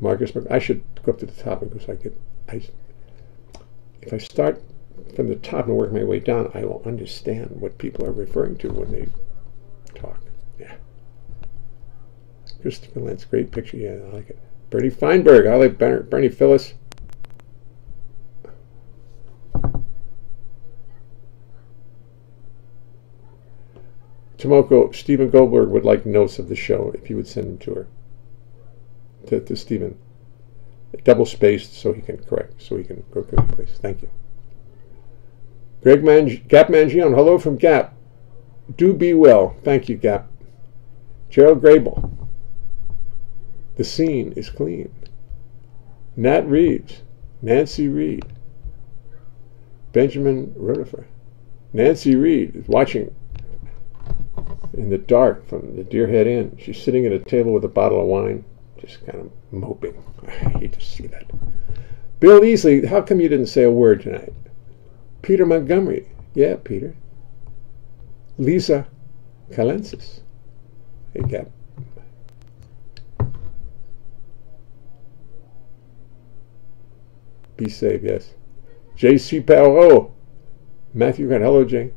Marcus, I should go up to the top because if I start from the top and work my way down, I will understand what people are referring to when they talk. Yeah. Christopher Lentz, great picture. Yeah, I like it. Bernie Feinberg, I like Bernie Phyllis. Tomoko, Stephen Goldberg would like notes of the show if you would send them to her. To Stephen. Double spaced so he can correct, so he can go to the place. Thank you. Gap Mangione, hello from Gap. Do be well. Thank you, Gap. Gerald Grable. The scene is clean. Nat Reeves. Nancy Reed. Benjamin Rotifer. Nancy Reed is watching in the dark from the Deerhead Inn. She's sitting at a table with a bottle of wine, just kind of moping. I hate to see that. Bill Easley, how come you didn't say a word tonight? Peter Montgomery. Yeah, Peter. Lisa Calensis. Hey, Gap. Be safe, yes. J.C. Perrault. Matthew Grant. Hello, Jay.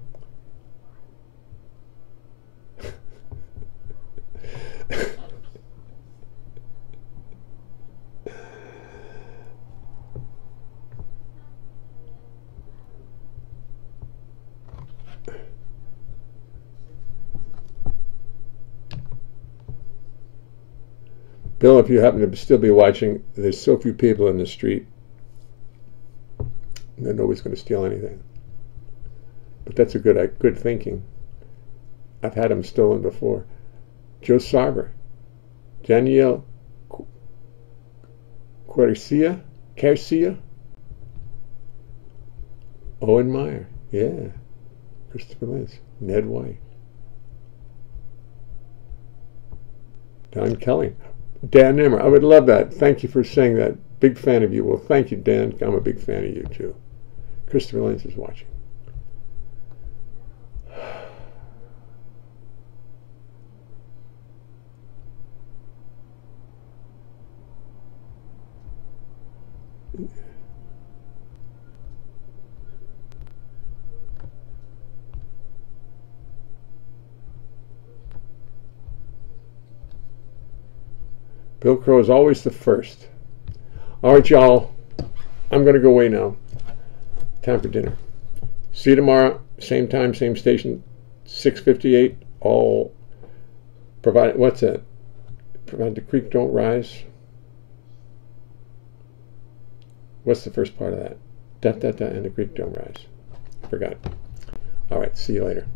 Bill, if you happen to still be watching, there's so few people in the street that nobody's going to steal anything. But that's a good thinking. I've had them stolen before. Joe Sarver. Danielle Quercia. Owen Meyer. Yeah. Christopher Lentz. Ned White. Don Kelly. Dan Nimmer, I would love that. Thank you for saying that. Big fan of you. Well, thank you, Dan. I'm a big fan of you, too. Christopher Lentz is watching. Bill Crow is always the first. All right, y'all. I'm going to go away now. Time for dinner. See you tomorrow. Same time, same station. 6:58. All provided. What's that? Provided the creek don't rise. What's the first part of that? Da da da, and the creek don't rise. Forgot. All right. See you later.